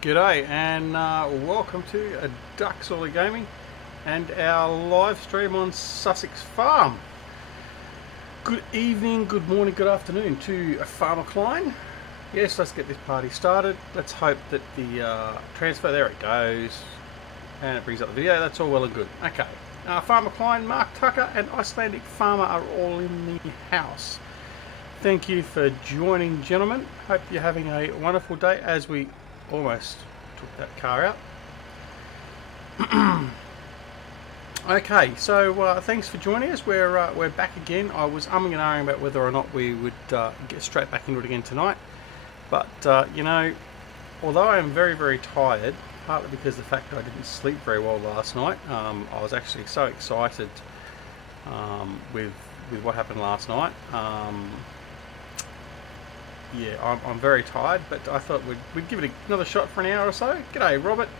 G'day and welcome to DoughBoy Gaming and our live stream on Sussex Farm. Good evening, good morning, good afternoon to Farmer Klein. Yes, let's get this party started. Let's hope that the transfer, there it goes, and it brings up the video. That's all well and good. Okay, Farmer Klein, Mark Tucker and Icelandic Farmer are all in the house. Thank you for joining, gentlemen. Hope you're having a wonderful day as we almost took that car out. Okay, so thanks for joining us. We're back again. I was umming and ahhing about whether or not we would get straight back into it again tonight, but you know, although I am very, very tired, partly because of the fact that I didn't sleep very well last night, I was actually so excited with what happened last night. Yeah, I'm very tired, but I thought we'd give it another shot for an hour or so. G'day, Robert.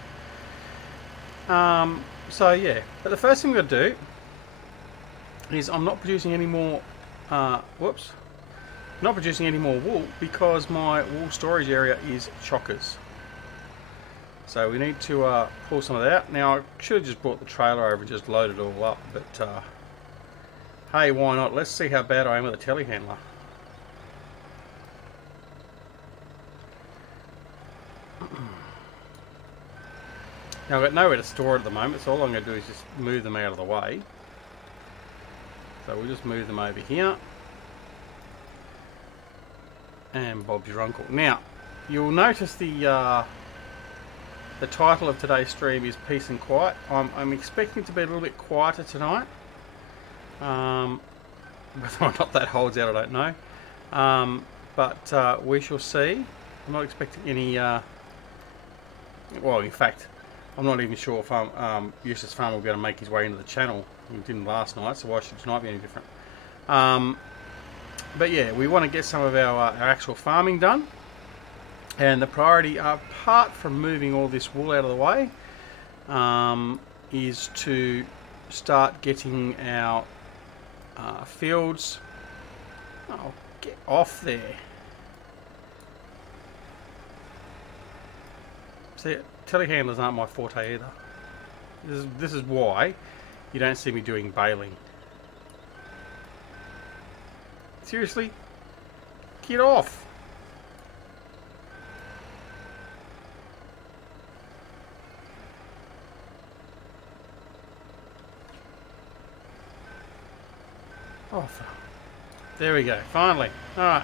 So yeah, but the first thing we're going to do is I'm not producing any more, not producing any more wool because my wool storage area is chockers. So we need to pull some of that out. Now I should have just brought the trailer over and just loaded it all up, but hey, why not? Let's see how bad I am with a telehandler. Now I've got nowhere to store it at the moment, so all I'm going to do is just move them out of the way. So we'll just move them over here. And Bob's your uncle. Now, you'll notice the title of today's stream is Peace and Quiet. I'm expecting it to be a little bit quieter tonight. Whether or not that holds out, I don't know. But we shall see. I'm not expecting any... well, in fact... I'm not even sure if Eustace Pharmer will be able to make his way into the channel. He didn't last night, so why should tonight be any different? But yeah, we want to get some of our actual farming done. And the priority, apart from moving all this wool out of the way, is to start getting our fields... Oh, get off there. See, telehandlers aren't my forte either. This is why you don't see me doing baling. Seriously? Get off! Oh, there we go, finally. Alright.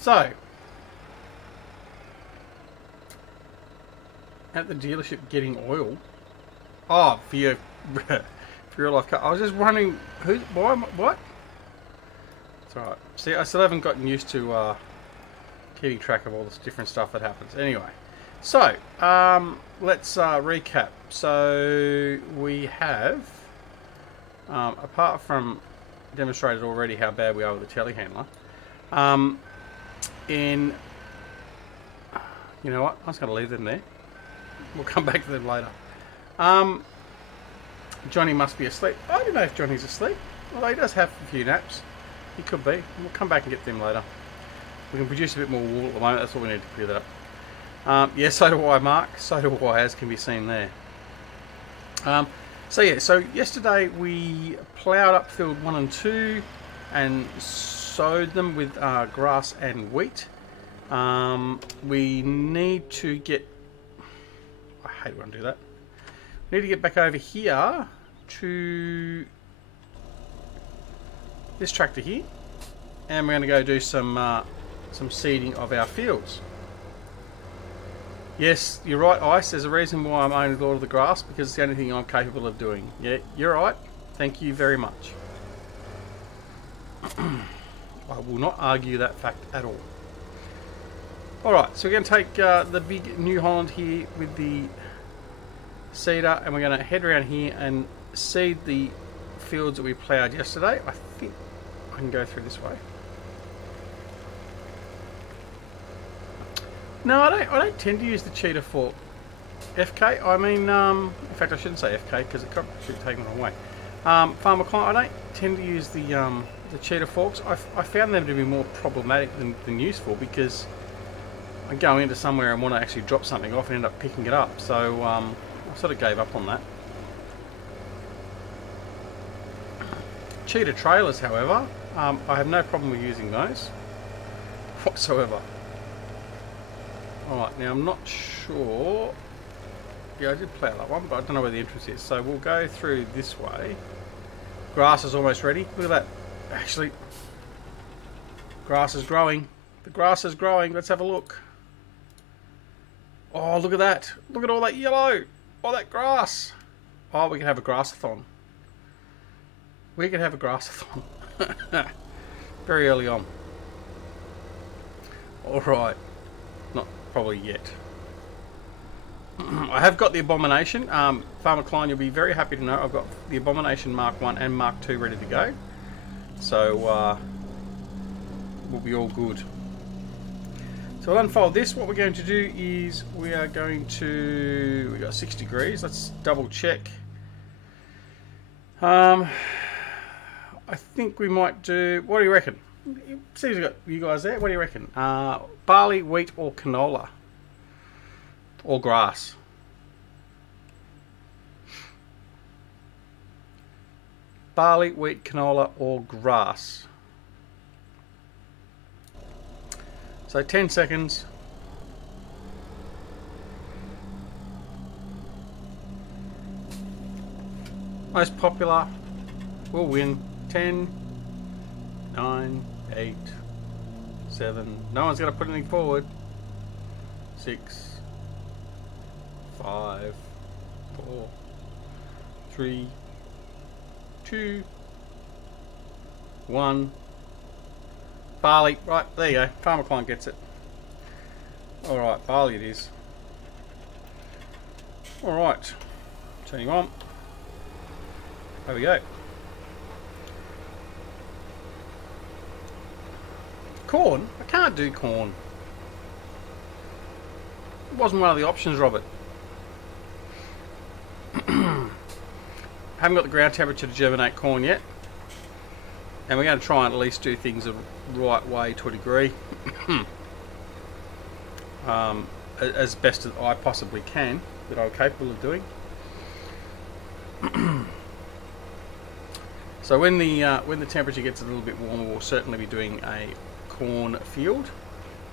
So, at the dealership getting oil. Oh, for your real life car. I was just wondering what? It's alright. See, I still haven't gotten used to keeping track of all this different stuff that happens. Anyway, so let's recap. So we have, apart from demonstrated already how bad we are with the telehandler, you know what? I'm just going to leave them there. We'll come back to them later. Johnny must be asleep. I don't know if Johnny's asleep. Although he does have a few naps. He could be. We'll come back and get them later. We can produce a bit more wool at the moment. That's all we need to clear that up. Yeah, so do I, Mark. So do I, as can be seen there. So yeah, so yesterday we ploughed up field 1 and 2 and sowed them with grass and wheat. We need to get... I hate when I do that. Need to get back over here to this tractor here, and we're going to go do some seeding of our fields. Yes, you're right, Ice. There's a reason why I'm owning Lord of the Grass, because it's the only thing I'm capable of doing. Yeah, you're right. Thank you very much. I will not argue that fact at all. Alright, so we're going to take the big New Holland here with the seeder, and we're going to head around here and seed the fields that we ploughed yesterday. I think I can go through this way. No, I don't tend to use the cheetah fork. FK, I mean, in fact I shouldn't say FK because it should be taken the wrong way. Farmer Klein, I don't tend to use the cheetah forks. I found them to be more problematic than useful because I go into somewhere and want to actually drop something off and end up picking it up. So I sort of gave up on that. Cheetah trailers, however, I have no problem with using those whatsoever. Alright, now I'm not sure. Yeah, I did plough that one, but I don't know where the entrance is. So we'll go through this way. Grass is almost ready. Look at that. Actually, grass is growing. The grass is growing. Let's have a look. Oh, look at that. Look at all that yellow. Oh, that grass. Oh, we can have a grassathon. We can have a grassathon. Very early on. Alright. Not probably yet. I have got the Abomination. Farmer Klein, you'll be very happy to know I've got the Abomination Mark 1 and Mark 2 ready to go. So, we'll be all good. So I'll unfold this. What we're going to do is we are going to... We've got 6 degrees. Let's double check. I think we might do... What do you reckon? See, we've got you guys there. What do you reckon? Barley, wheat, or canola? Or grass? Barley, wheat, canola, or grass? So 10 seconds. Most popular will win. 10, 9, 8, 7. No one's going to put anything forward. 6, 5, 4, 3, 2, 1. Barley. Right, there you go. Farmer Klein gets it. Alright, barley it is. Alright. Turning on. There we go. Corn? I can't do corn. It wasn't one of the options, Robert. Haven't got the ground temperature to germinate corn yet. And we're going to try and at least do things the right way to a degree. As best as I possibly can, that I'm capable of doing. So when the temperature gets a little bit warmer, we'll certainly be doing a corn field.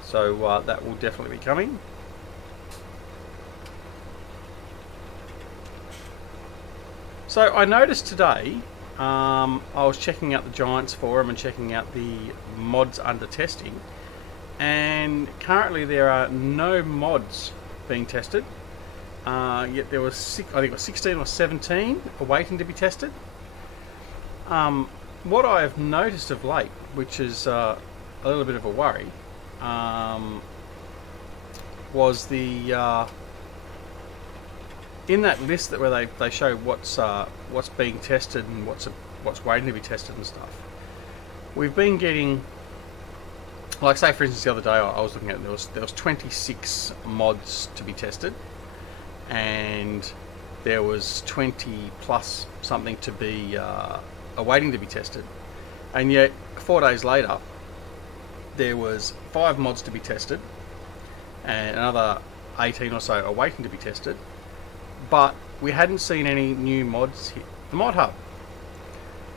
So that will definitely be coming. So I noticed today, I was checking out the Giants forum and checking out the mods under testing, and currently there are no mods being tested. Yet there was I think it was 16 or 17 awaiting to be tested. What I have noticed of late, which is a little bit of a worry, was the in that list that where they show what's being tested and what's waiting to be tested and stuff. We've been getting, like, say for instance the other day I was looking at, there was 26 mods to be tested, and there was 20 plus something to be awaiting to be tested, and yet 4 days later there was 5 mods to be tested and another 18 or so awaiting to be tested, but we hadn't seen any new mods hit the mod hub.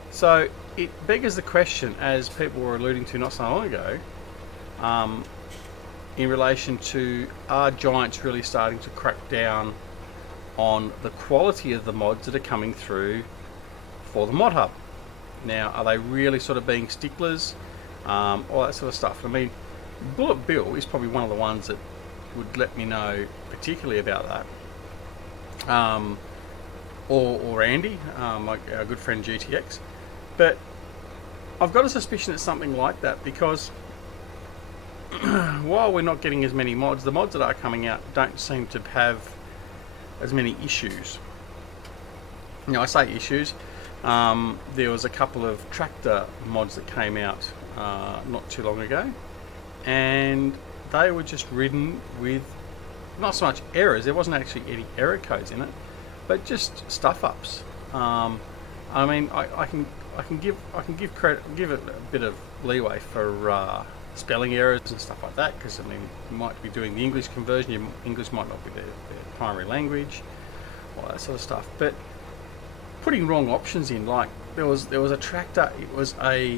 So it beggars the question, as people were alluding to not so long ago, in relation to, are Giants really starting to crack down on the quality of the mods that are coming through for the mod hub? Now, are they really sort of being sticklers? All that sort of stuff. I mean, Bullet Bill is probably one of the ones that would let me know particularly about that. Or Andy, like our good friend GTX. But I've got a suspicion it's something like that, because while we're not getting as many mods, the mods that are coming out don't seem to have as many issues. You know, I say issues. There was a couple of tractor mods that came out not too long ago, and they were just ridden with not so much errors. There wasn't actually any error codes in it, but just stuff ups. I mean, I can give credit, give it a bit of leeway for spelling errors and stuff like that, because I mean, you might be doing the English conversion, your English might not be their primary language, all that sort of stuff. But putting wrong options in, like there was a tractor, it was a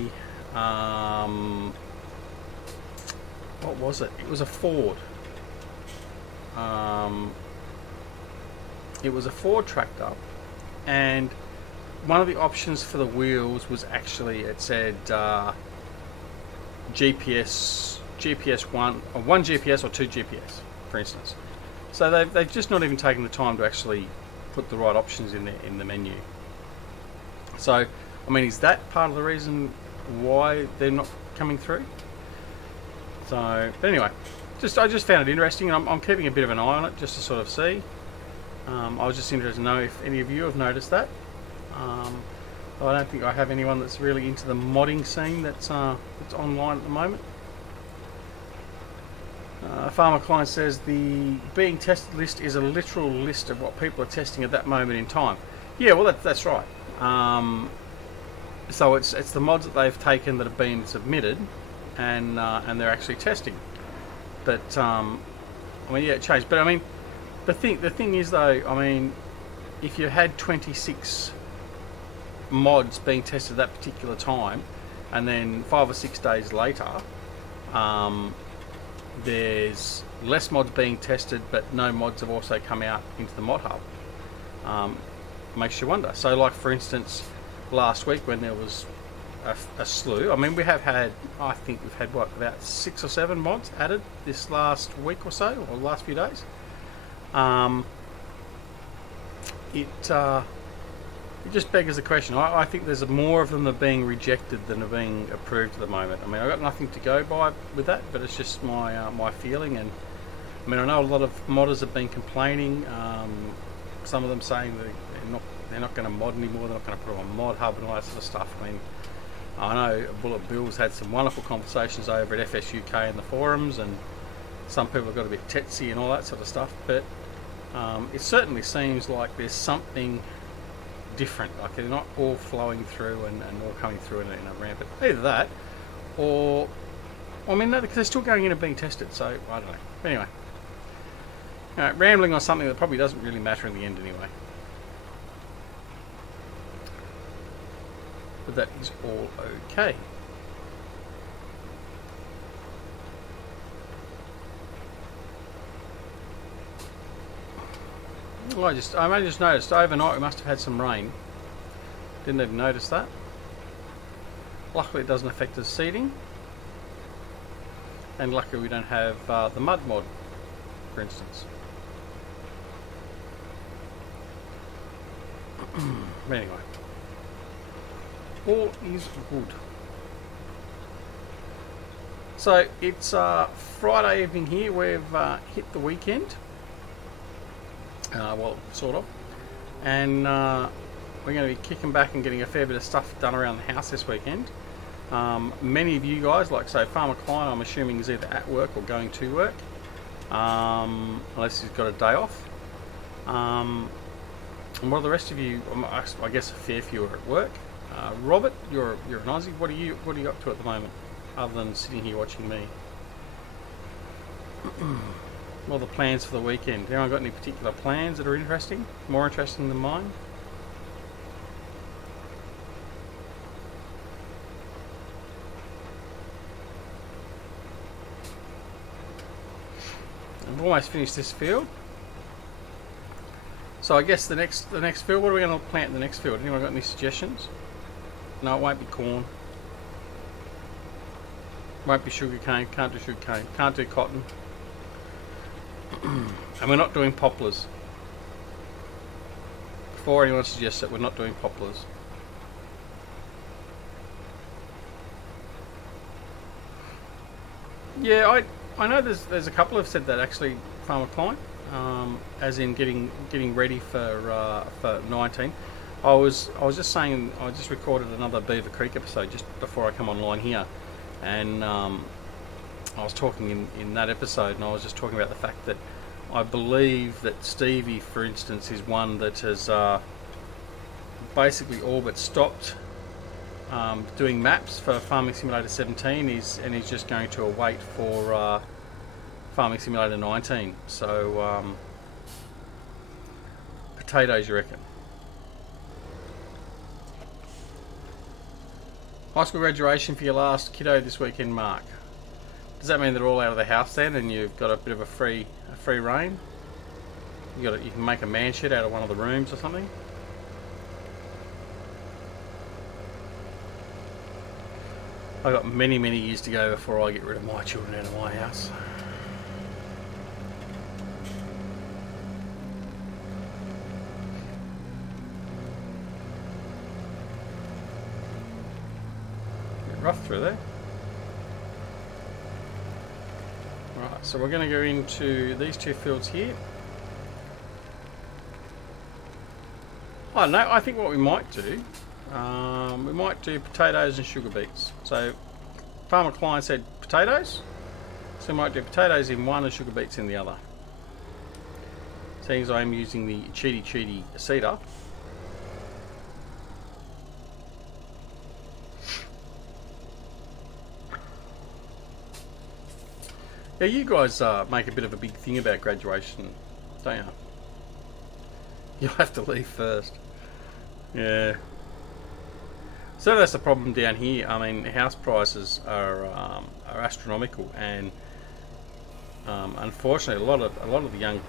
what was it? It was a Ford. It was a Ford tractor, and one of the options for the wheels was actually, it said GPS 1 GPS or 2 GPS, for instance. So they've just not even taken the time to actually put the right options in there in the menu. So I mean, is that part of the reason why they're not coming through? So, but anyway, I just found it interesting, and I'm keeping a bit of an eye on it just to sort of see. I was just interested to know if any of you have noticed that. I don't think I have anyone that's really into the modding scene that's online at the moment. Farmer Client says the being tested list is a literal list of what people are testing at that moment in time. Yeah, well that's right. So it's the mods that they've taken that have been submitted, and they're actually testing. But I mean, yeah, it changed. But I mean, the thing is though, I mean, if you had 26 mods being tested at that particular time, and then 5 or 6 days later, there's less mods being tested, but no mods have also come out into the mod hub. Makes you wonder. So, like for instance, last week when there was a slew, I mean, we have had, I think we've had what, about 6 or 7 mods added this last week or so, or the last few days. It just begs the question. I think there's more of them that are being rejected than are being approved at the moment. I mean, I've got nothing to go by with that, but it's just my my feeling. And I mean, I know a lot of modders have been complaining. Some of them saying that they're not going to mod anymore. They're not going to put it on mod hub and all that sort of stuff. I mean, I know Bullet Bill's had some wonderful conversations over at FSUK in the forums, and some people have got a bit tetsy and all that sort of stuff. But it certainly seems like there's something different, like they're not all flowing through and all coming through in a rampant. Either that, or I mean, no, because they're still going in and being tested. So I don't know. Anyway, rambling on something that probably doesn't really matter in the end anyway. But that is all okay. I may just noticed overnight we must have had some rain. Didn't even notice that. Luckily it doesn't affect the seeding, and luckily we don't have the mud mod, for instance. But anyway, all is good. So it's Friday evening here. We've hit the weekend. Well, sort of, and we're going to be kicking back and getting a fair bit of stuff done around the house this weekend. Many of you guys, like say Farmer Klein, I'm assuming is either at work or going to work, unless he's got a day off. And what are the rest of you? I guess a fair few are at work. Robert, you're an Aussie. What are you up to at the moment, other than sitting here watching me? What are the plans for the weekend? Anyone got any particular plans that are interesting? More interesting than mine? I've almost finished this field. So I guess the next field, what are we going to plant in the next field? Anyone got any suggestions? No, it won't be corn. Won't be sugarcane. Can't do sugarcane. Can't do cotton. And we're not doing poplars. Before anyone suggests that, we're not doing poplars. Yeah, I know there's a couple have said that actually, Farmer Klein, as in getting ready for 19. I was just saying, I just recorded another Beaver Creek episode just before I come online here, and I was talking in that episode, and I was just talking about the fact that I believe that Stevie, for instance, is one that has basically all but stopped doing maps for Farming Simulator 17, and he's just going to await for Farming Simulator 19. So potatoes, you reckon? High school graduation for your last kiddo this weekend, Mark. Does that mean they're all out of the house then, and you've got a bit of a free reign? You can make a man shed out of one of the rooms or something. I've got many years to go before I get rid of my children out of my house. Rough through there. Right, so we're going to go into these two fields here. I don't know, I think what we might do, we might do potatoes and sugar beets. So farmer client said potatoes, so we might do potatoes in one and sugar beets in the other. Seeing as I'm using the cheaty seeder. Yeah, you guys make a bit of a big thing about graduation, don't you? You'll have to leave first. Yeah. So that's the problem down here. I mean, house prices are astronomical, and unfortunately, a lot of the young.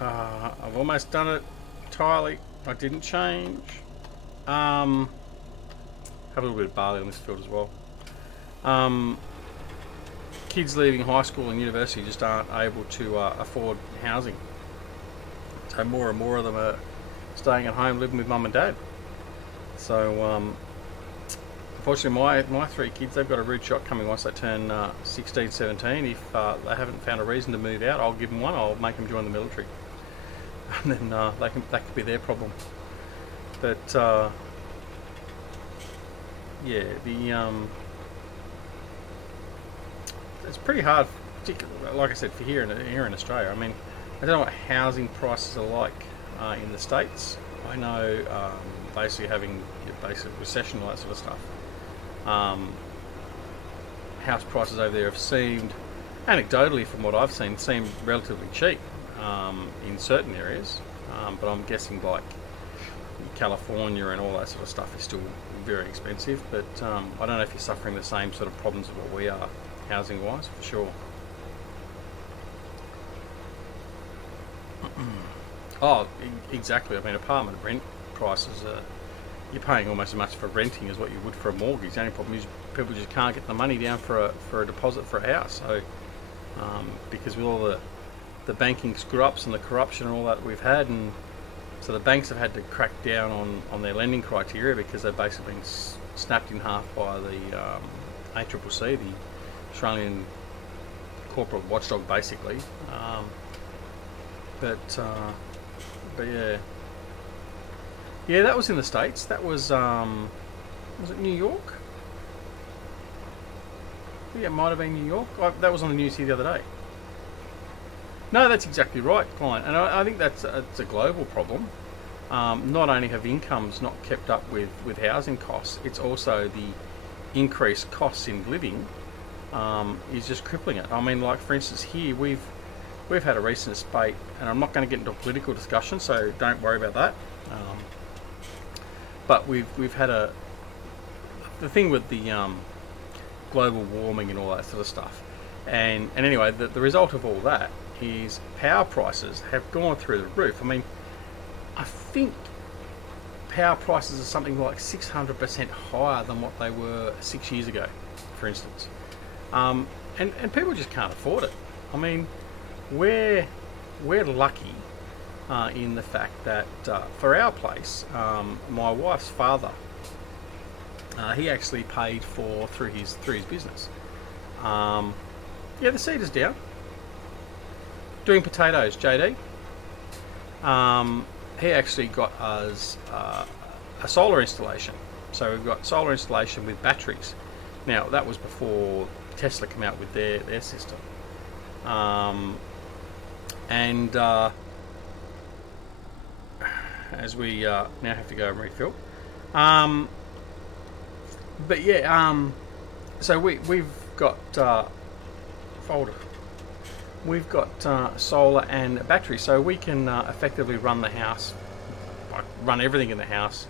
I've almost done it entirely. I didn't change. Have a little bit of barley on this field as well. Kids leaving high school and university just aren't able to afford housing. So more and more of them are staying at home living with mum and dad. So unfortunately my three kids, they've got a rude shock coming once they turn 16, 17. If they haven't found a reason to move out, I'll give them one. I'll make them join the military. And then that could be their problem. But yeah, it's pretty hard, like I said, for here in Australia. I mean, I don't know what housing prices are like in the States. I know basically having basic recession, all that sort of stuff. House prices over there have seemed, anecdotally from what I've seen, seem relatively cheap in certain areas. But I'm guessing like California and all that sort of stuff is still very expensive. But I don't know if you're suffering the same sort of problems as what we are. Housing wise, for sure. Oh, exactly. I mean, apartment rent prices are, you're paying almost as much for renting as what you would for a mortgage. The only problem is people just can't get the money down for a deposit for a house. So because with all the banking screw-ups and the corruption and all that we've had, and so the banks have had to crack down on their lending criteria because they've basically been snapped in half by the ACCC, the Australian corporate watchdog, basically. But yeah, that was in the States. That was it New York? I think it might have been New York. That was on the news here the other day. No, that's exactly right, Klein. And I think it's a global problem. Not only have incomes not kept up with housing costs, it's also the increased costs in living is just crippling it. I mean, like for instance, here we've had a recent spate, and I'm not going to get into a political discussion, so don't worry about that. But we've had the thing with the global warming and all that sort of stuff, and anyway, the result of all that is power prices have gone through the roof. I mean, I think power prices are something like 600% higher than what they were 6 years ago, for instance. And people just can't afford it. I mean, we're lucky in the fact that for our place, my wife's father, he actually paid for through his business. Yeah, the seeder's down. Doing potatoes, JD. He actually got us a solar installation. So we've got solar installation with batteries. Now that was before Tesla came out with their system. As we now have to go and refill. But yeah, so we've got folder. We've got solar and battery, so we can effectively run the house, like run everything in the house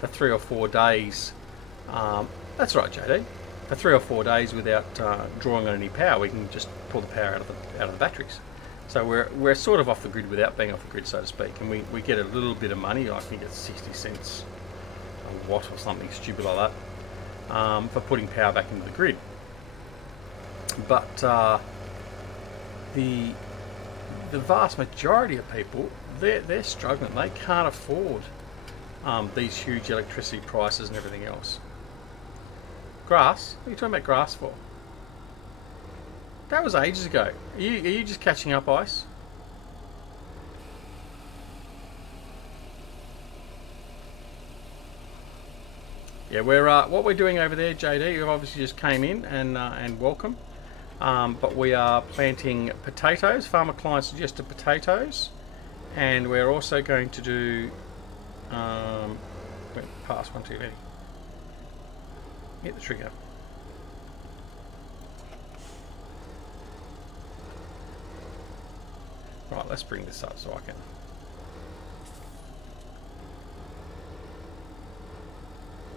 for 3 or 4 days. That's right, JD. For 3 or 4 days without drawing on any power, we can just pull the power out of the batteries. So we're sort of off the grid without being off the grid, so to speak, and we get a little bit of money. I think it's 60 cents a watt or something stupid like that, for putting power back into the grid. But the vast majority of people, they're struggling. They can't afford these huge electricity prices and everything else. Grass? What are you talking about grass for? That was ages ago. Are you just catching up, Ice? Yeah, what we're doing over there, JD. You obviously just came in and welcome. But we are planting potatoes. Farmer client suggested potatoes, and we're also going to do. Went past one too many. Hit the trigger. Right, let's bring this up so I can.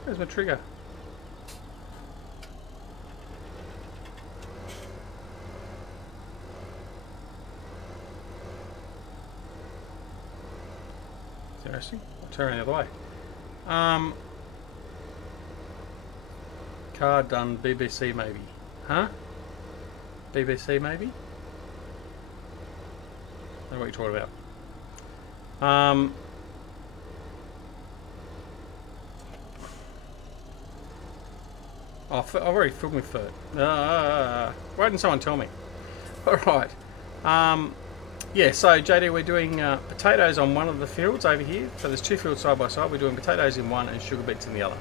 Where's my trigger? Interesting. I'll turn the other way. Car done. BBC maybe. Huh? BBC maybe? I don't know what you're talking about. I've already filled my foot. Why didn't someone tell me? Alright. Yeah, so JD, we're doing potatoes on one of the fields over here. So there's 2 fields side by side. We're doing potatoes in one and sugar beets in the other.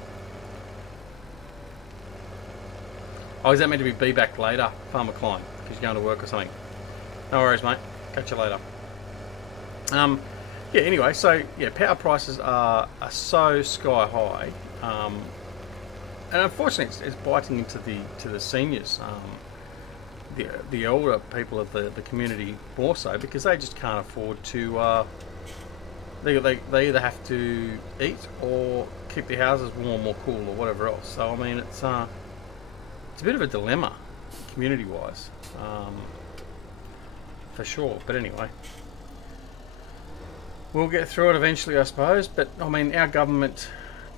Oh, is that meant to be back later, Farmer Klein? Because you're going to work or something. No worries, mate. Catch you later. Yeah, anyway, so yeah, power prices are so sky high. And unfortunately, it's biting into the seniors, the older people of the community more so, because they just can't afford to. They either have to eat or keep their houses warm or cool or whatever else. So I mean, it's a bit of a dilemma, community-wise, for sure. But anyway, we'll get through it eventually, I suppose. But I mean, our government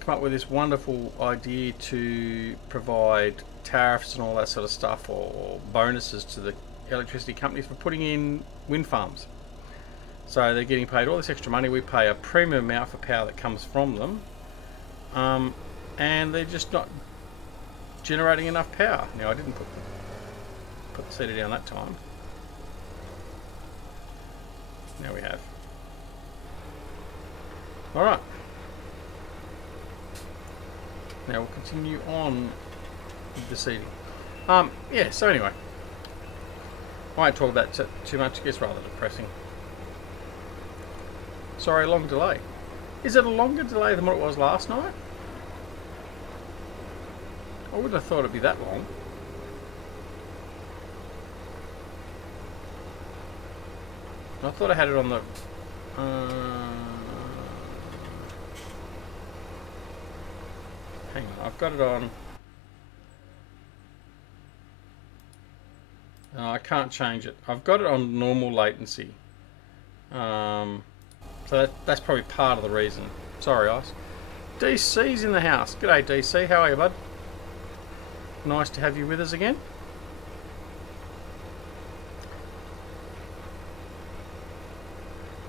come up with this wonderful idea to provide tariffs and all that sort of stuff, or bonuses to the electricity companies for putting in wind farms. So they're getting paid all this extra money. We pay a premium amount for power that comes from them, and they're just not generating enough power. Now, I didn't put the seeder down that time. Now we have. All right. Now we'll continue on with the seeding. Yeah, so anyway, I won't talk about it too much. It gets rather depressing. Sorry, long delay. Is it a longer delay than what it was last night? I wouldn't have thought it'd be that long. I thought I had it on the... hang on, I've got it on... I can't change it. I've got it on normal latency. So that's probably part of the reason. Sorry, Ice. DC's in the house. G'day, DC. How are you, bud? Nice to have you with us again.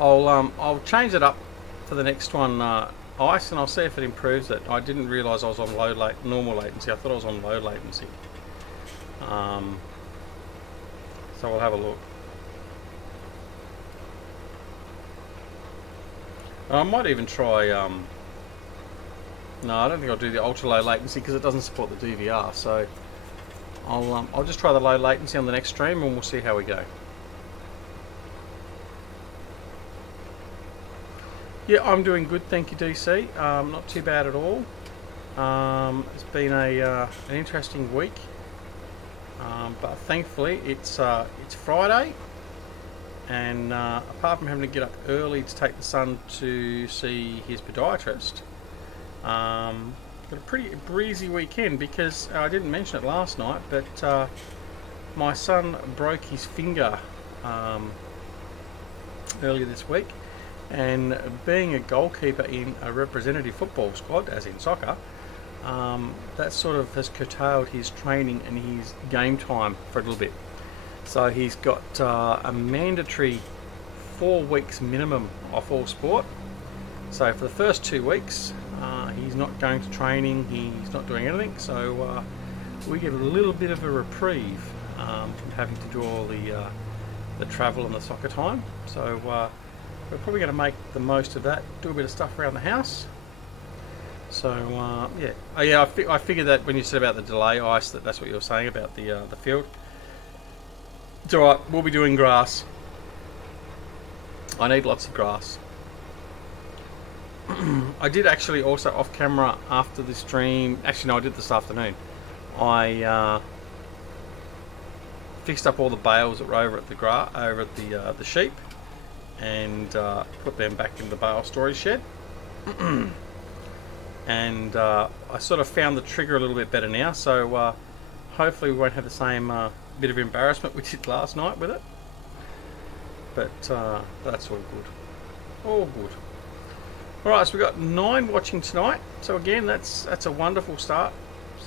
I'll change it up for the next one, Ice, and I'll see if it improves it. I didn't realise I was on normal latency. I thought I was on low latency. So we'll have a look. I might even try. No, I don't think I'll do the ultra low latency because it doesn't support the DVR. So I'll just try the low latency on the next stream, and we'll see how we go. Yeah, I'm doing good, thank you, DC. Not too bad at all. It's been an interesting week, but thankfully it's Friday, and apart from having to get up early to take the son to see his podiatrist, got a pretty breezy weekend because I didn't mention it last night, but my son broke his finger earlier this week, and being a goalkeeper in a representative football squad, as in soccer, that sort of has curtailed his training and his game time for a little bit. So he's got a mandatory 4 weeks minimum off all sport. So for the first 2 weeks he's not going to training, he's not doing anything, so we get a little bit of a reprieve from having to do all the travel and the soccer time. So we're probably going to make the most of that, do a bit of stuff around the house. So yeah, I figured that when you said about the delay ice, that's what you were saying about the field. It's alright, we'll be doing grass. I need lots of grass. I did actually also off camera after the stream. Actually, no, I did this afternoon. I fixed up all the bales that were over at the sheep, and put them back in the bale storage shed. And I sort of found the trigger a little bit better now, so hopefully we won't have the same bit of embarrassment we did last night with it. But that's all good. All good. Alright, so we've got 9 watching tonight. So again, that's a wonderful start.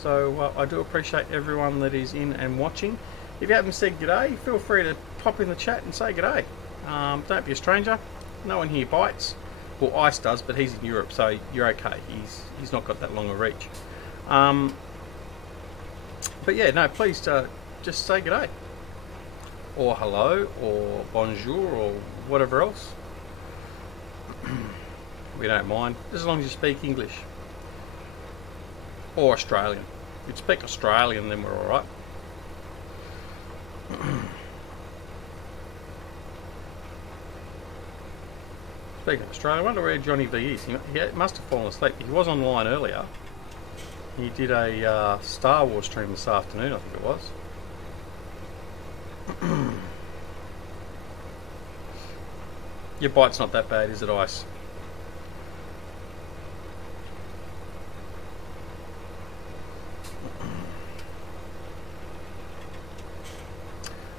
So I do appreciate everyone that is in and watching. If you haven't said g'day, feel free to pop in the chat and say g'day. Don't be a stranger. No one here bites. Well, Ice does, but he's in Europe, so you're okay. He's not got that long a reach. But yeah, no, please just say g'day, or hello, or bonjour, or whatever else. We don't mind, as long as you speak English or Australian. If you speak Australian, then we're all right. Speaking of Australia, I wonder where Johnny V is. He must have fallen asleep. He was online earlier. He did a Star Wars stream this afternoon, I think it was. Your bite's not that bad, is it, Ice?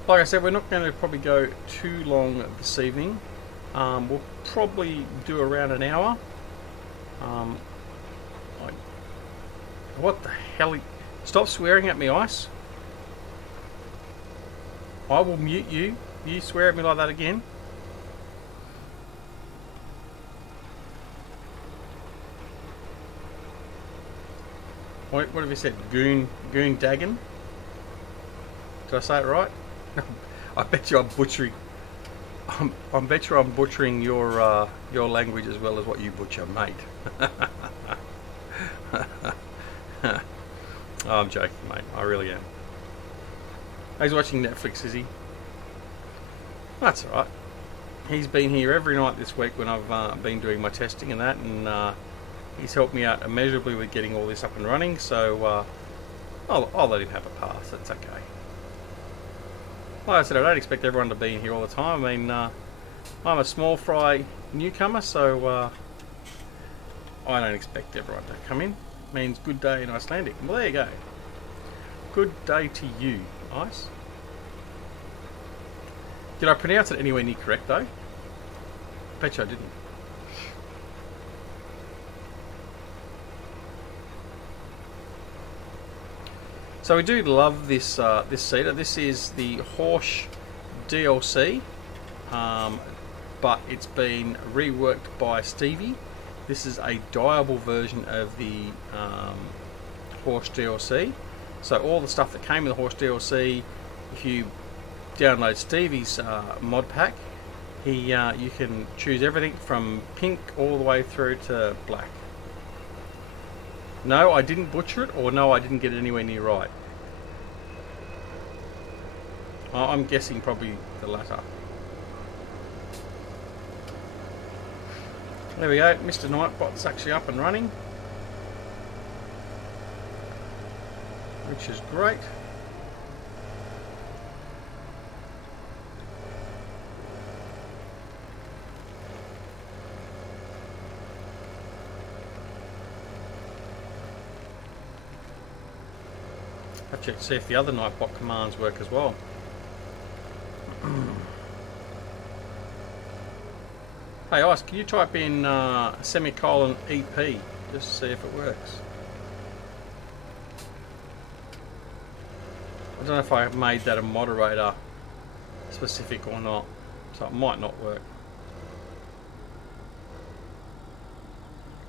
Like I said, we're not going to probably go too long this evening. We'll probably do around an hour. What the hell? Stop swearing at me, Ice. I will mute you. You swear at me like that again. What have you said? Goon Dagon? Did I say it right? I bet you I'm butchering. I bet you I'm butchering your language as well as what you butcher, mate. Oh, I'm joking, mate. I really am. He's watching Netflix, is he? That's alright. He's been here every night this week when I've been doing my testing and that, and he's helped me out immeasurably with getting all this up and running, so I'll let him have a pass. It's okay. Like I said, I don't expect everyone to be in here all the time. I mean, I'm a small fry newcomer, so I don't expect everyone to come in. It means good day in Icelandic. Well, there you go. Good day to you, Ice. Did I pronounce it anywhere near correct, though? Bet you I didn't. So we do love this this cedar. This is the Horsch DLC, but it's been reworked by Stevie. This is a dyeable version of the Horsch DLC. So all the stuff that came in the Horsch DLC, if you download Stevie's mod pack, you can choose everything from pink all the way through to black. No, I didn't butcher it, or no, I didn't get it anywhere near right. I'm guessing probably the latter. There we go, Mr. Nightbot's actually up and running. which is great. I'll check to see if the other Nightbot commands work as well. Hey Ice, can you type in semicolon EP just to see if it works? I don't know if I made that a moderator specific or not, so it might not work.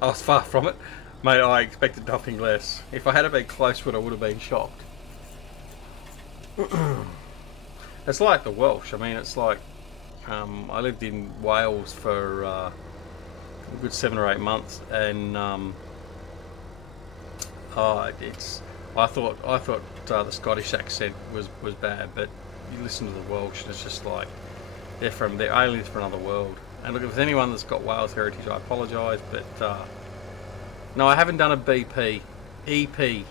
I was far from it. Mate, I expected nothing less. If I had been close to it, I would have been shocked. It's like the Welsh. I mean, it's like I lived in Wales for a good 7 or 8 months, and I thought the Scottish accent was bad, but you listen to the Welsh, and it's just like they're aliens from another world. And look, if there's anyone that's got Wales heritage, I apologise, but no, I haven't done a BP. EP.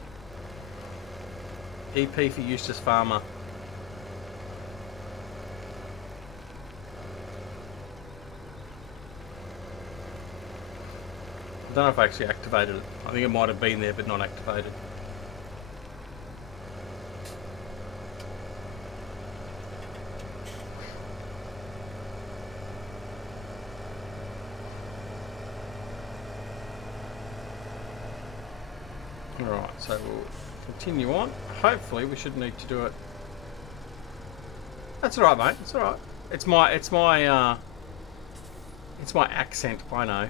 EP for Eustace Pharmer. I don't know if I actually activated it. I think it might have been there but not activated. Alright, so we'll continue on. Hopefully we shouldn't need to do it. That's alright, mate. It's alright. It's my accent, I know.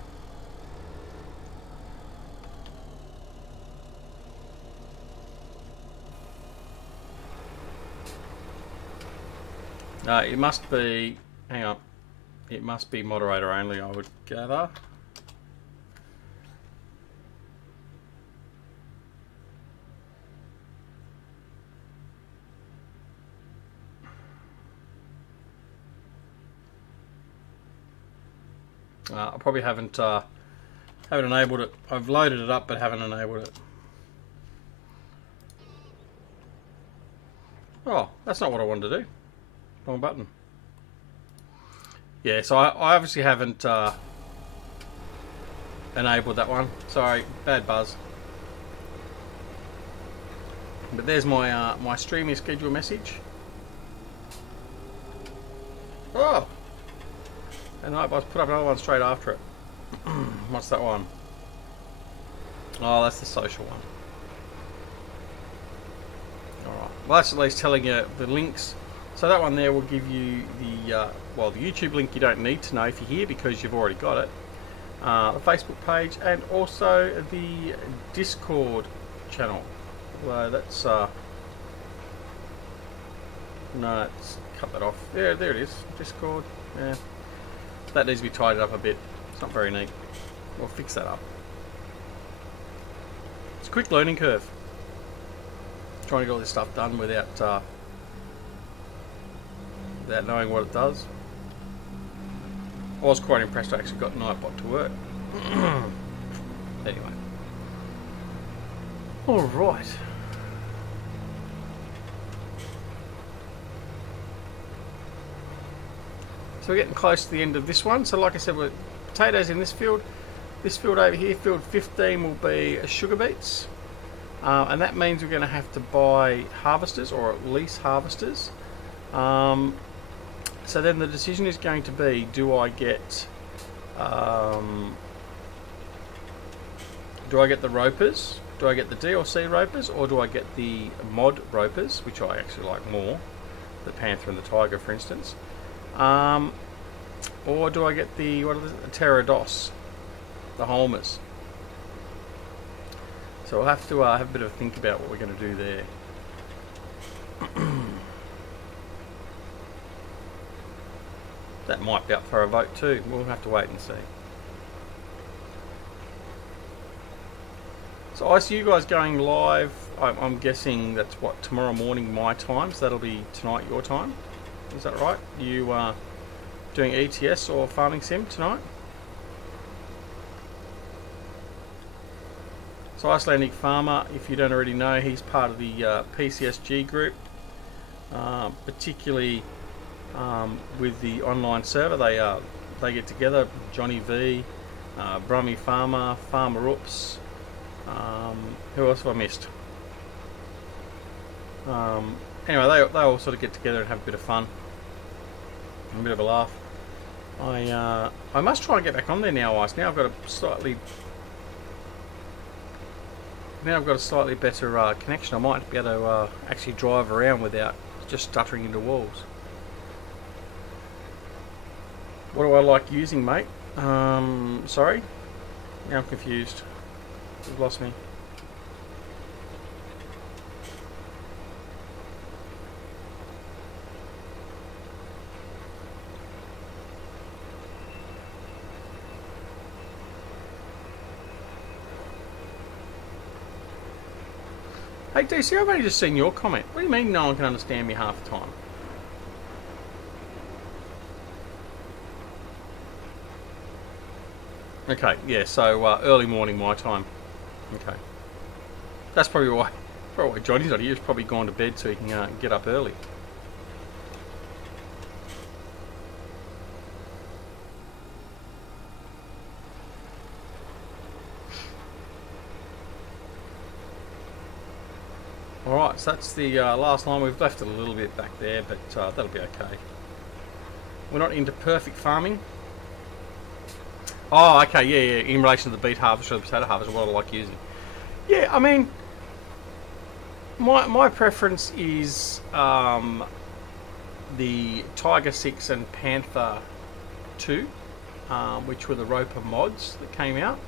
No, it must be, hang on, it must be moderator only, I would gather. I probably haven't enabled it. I've loaded it up but haven't enabled it. Oh, that's not what I wanted to do. Wrong button. Yeah, so I obviously haven't enabled that one. Sorry, bad buzz. But there's my my streaming schedule message. Oh, and I put up another one straight after it. What's that one? Oh, that's the social one. All right. Well, that's at least telling you the links. So that one there will give you the well, the YouTube link you don't need to know if you're here because you've already got it. The Facebook page and also the Discord channel. Well, that's no, let's cut that off. Yeah, there it is. Discord. Yeah, that needs to be tidied up a bit. It's not very neat. We'll fix that up. It's a quick learning curve. Trying to get all this stuff done without knowing what it does. I was quite impressed I actually got Nightbot to work. Anyway. Alright. So we're getting close to the end of this one. So like I said, we're potatoes in this field. This field over here, field 15, will be sugar beets. And that means we're going to have to buy harvesters, or at least harvesters. So then the decision is going to be, do I get the ropers, do I get the DLC ropers, or do I get the mod ropers, which I actually like more, the panther and the tiger for instance, or do I get the pterodos, the holmers? So we'll have to have a bit of a think about what we're going to do there. That might be up for a vote too. We'll have to wait and see. So I see you guys going live. I'm guessing that's what, tomorrow morning my time. So that'll be tonight your time. Is that right? You doing ETS or Farming Sim tonight? So Icelandic Farmer, if you don't already know, he's part of the PCSG group, particularly with the online server. They get together, Johnny V, Brummie Farmer, Farmer Ups, who else have I missed? Anyway, they all sort of get together and have a bit of fun, and a bit of a laugh. I must try and get back on there now, Ice. Now I've got a slightly better connection. I might be able to actually drive around without just stuttering into walls. What do I like using, mate? Sorry? Now I'm confused. You've lost me. Hey DC, I've only just seen your comment. What do you mean no one can understand me half the time? Okay, yeah, so early morning my time. Okay. That's probably why Johnny's not here. He's probably gone to bed so he can get up early. Alright, so that's the last line. We've left it a little bit back there, but that'll be okay. We're not into perfect farming. Oh, okay, yeah, in relation to the beet harvest or the potato harvest, what I like using. Yeah, I mean, my preference is the Tiger 6 and Panther 2, which were the Roper mods that came out,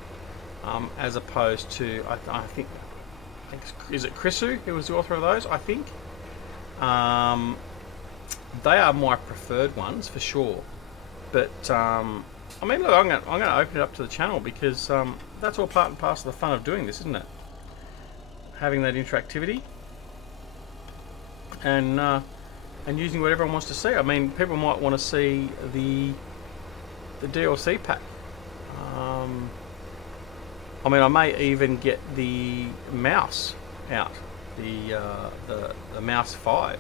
as opposed to, I think, is it Chrisu who was the author of those, I think. They are my preferred ones for sure, but I mean, look, I'm going to open it up to the channel because that's all part and parcel of the fun of doing this, isn't it? Having that interactivity and using what everyone wants to see. I mean, people might want to see the DLC pack. I mean, I may even get the mouse out, the mouse 5.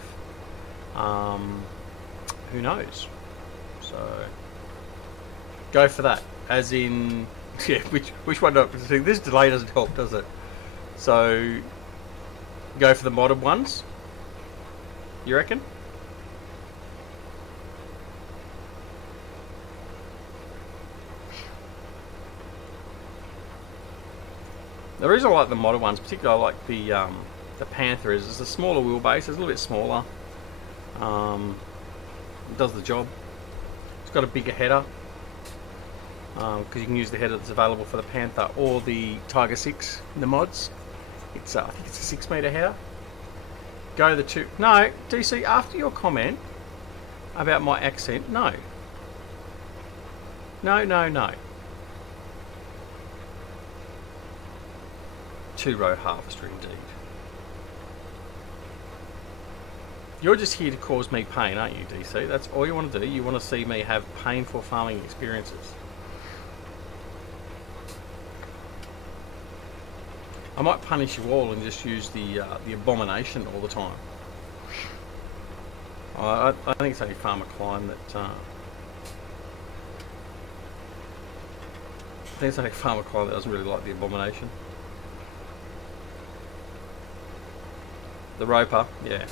Who knows? So go for that. As in, yeah. Which one? See, this delay doesn't help, does it? So go for the modded ones. You reckon? The reason I like the modded ones, particularly I like the Panther, is it's a smaller wheelbase. It's a little bit smaller. It does the job. It's got a bigger header because you can use the header that's available for the Panther or the Tiger 6 in the mods. It's I think it's a 6 metre header. Go the two. No, DC. After your comment about my accent, no. No. 2-row harvester indeed. You're just here to cause me pain, aren't you, DC? That's all you want to do. You want to see me have painful farming experiences. I might punish you all and just use the abomination all the time. I think it's only Farmer Klein that. I think it's only Farmer Klein that doesn't really like the abomination. The Roper, yeah.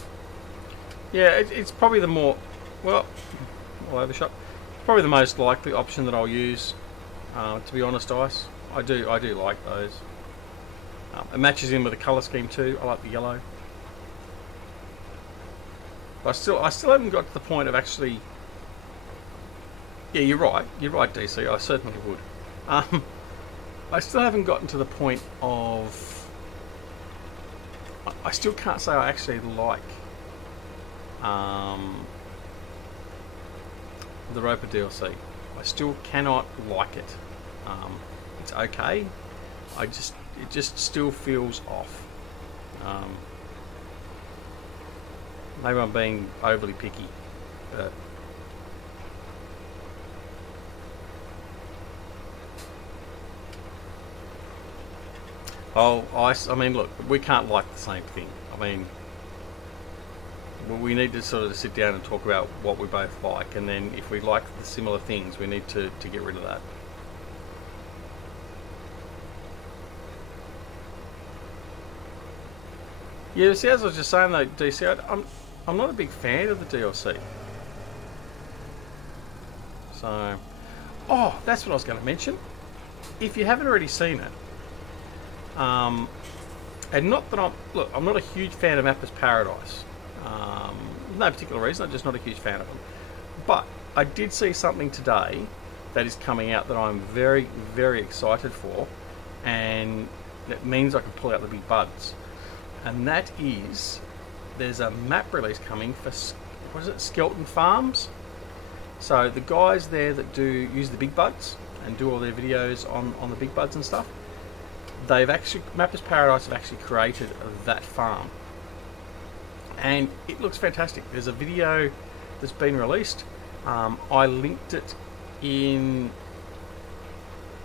Yeah, it's probably the more, well, I'll overshot. Probably the most likely option that I'll use. To be honest, Ice, I do like those. It matches in with the colour scheme too. I like the yellow. But I still haven't got to the point of actually. Yeah, you're right, DC. I certainly would. I still haven't gotten to the point of. I still can't say I actually like the Roper DLC. I still cannot like it. It's okay. It just still feels off. Maybe I'm being overly picky, but Oh, I mean, look, we can't like the same thing. I mean, well, we need to sort of sit down and talk about what we both like, and then if we like the similar things, we need to get rid of that. Yeah, see, as I was just saying though, DC, I'm not a big fan of the DLC. So, oh, that's what I was going to mention. If you haven't already seen it, and not that I'm not a huge fan of Mapper's Paradise. No particular reason, I'm just not a huge fan of them. But I did see something today that is coming out that I'm very, very excited for, and that means I can pull out the big buds. And that is, there's a map release coming for, what is it, Skelton Farms. So the guys there that use the big buds and do all their videos on the big buds and stuff, they've actually, Mapper's Paradise have actually created that farm. And it looks fantastic. There's a video that's been released. I linked it in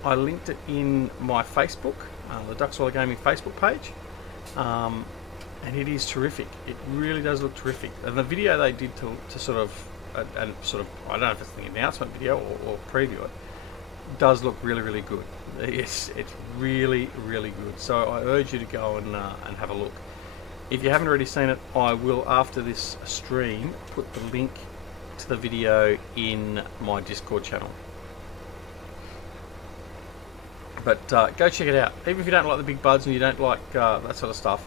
my Facebook, the DoughBoy Gaming Facebook page. And it is terrific. It really does look terrific. And the video they did to sort of, and sort of, I don't know if it's the announcement video or preview it, does look really, really good. It's really, really good. So I urge you to go and have a look. If you haven't already seen it, I will, after this stream, put the link to the video in my Discord channel. But go check it out. Even if you don't like the big buds and you don't like that sort of stuff,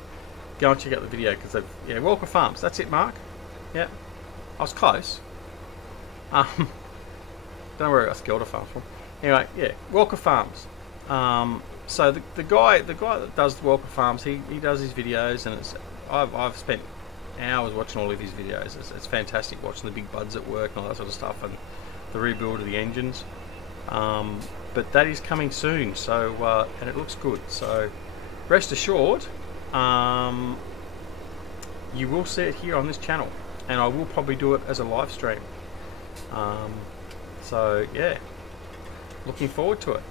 go and check out the video, because yeah, Walker Farms. That's it, Mark. Yeah, I was close. Don't know where I got Skelter Farms from. Anyway, yeah, Walker Farms. So the guy that does the Walker Farms, he does his videos, and I've spent hours watching all of his videos. It's fantastic watching the big buds at work and all that sort of stuff, and the rebuild of the engines. But that is coming soon, so and it looks good. So rest assured, you will see it here on this channel, and I will probably do it as a live stream. So yeah, looking forward to it.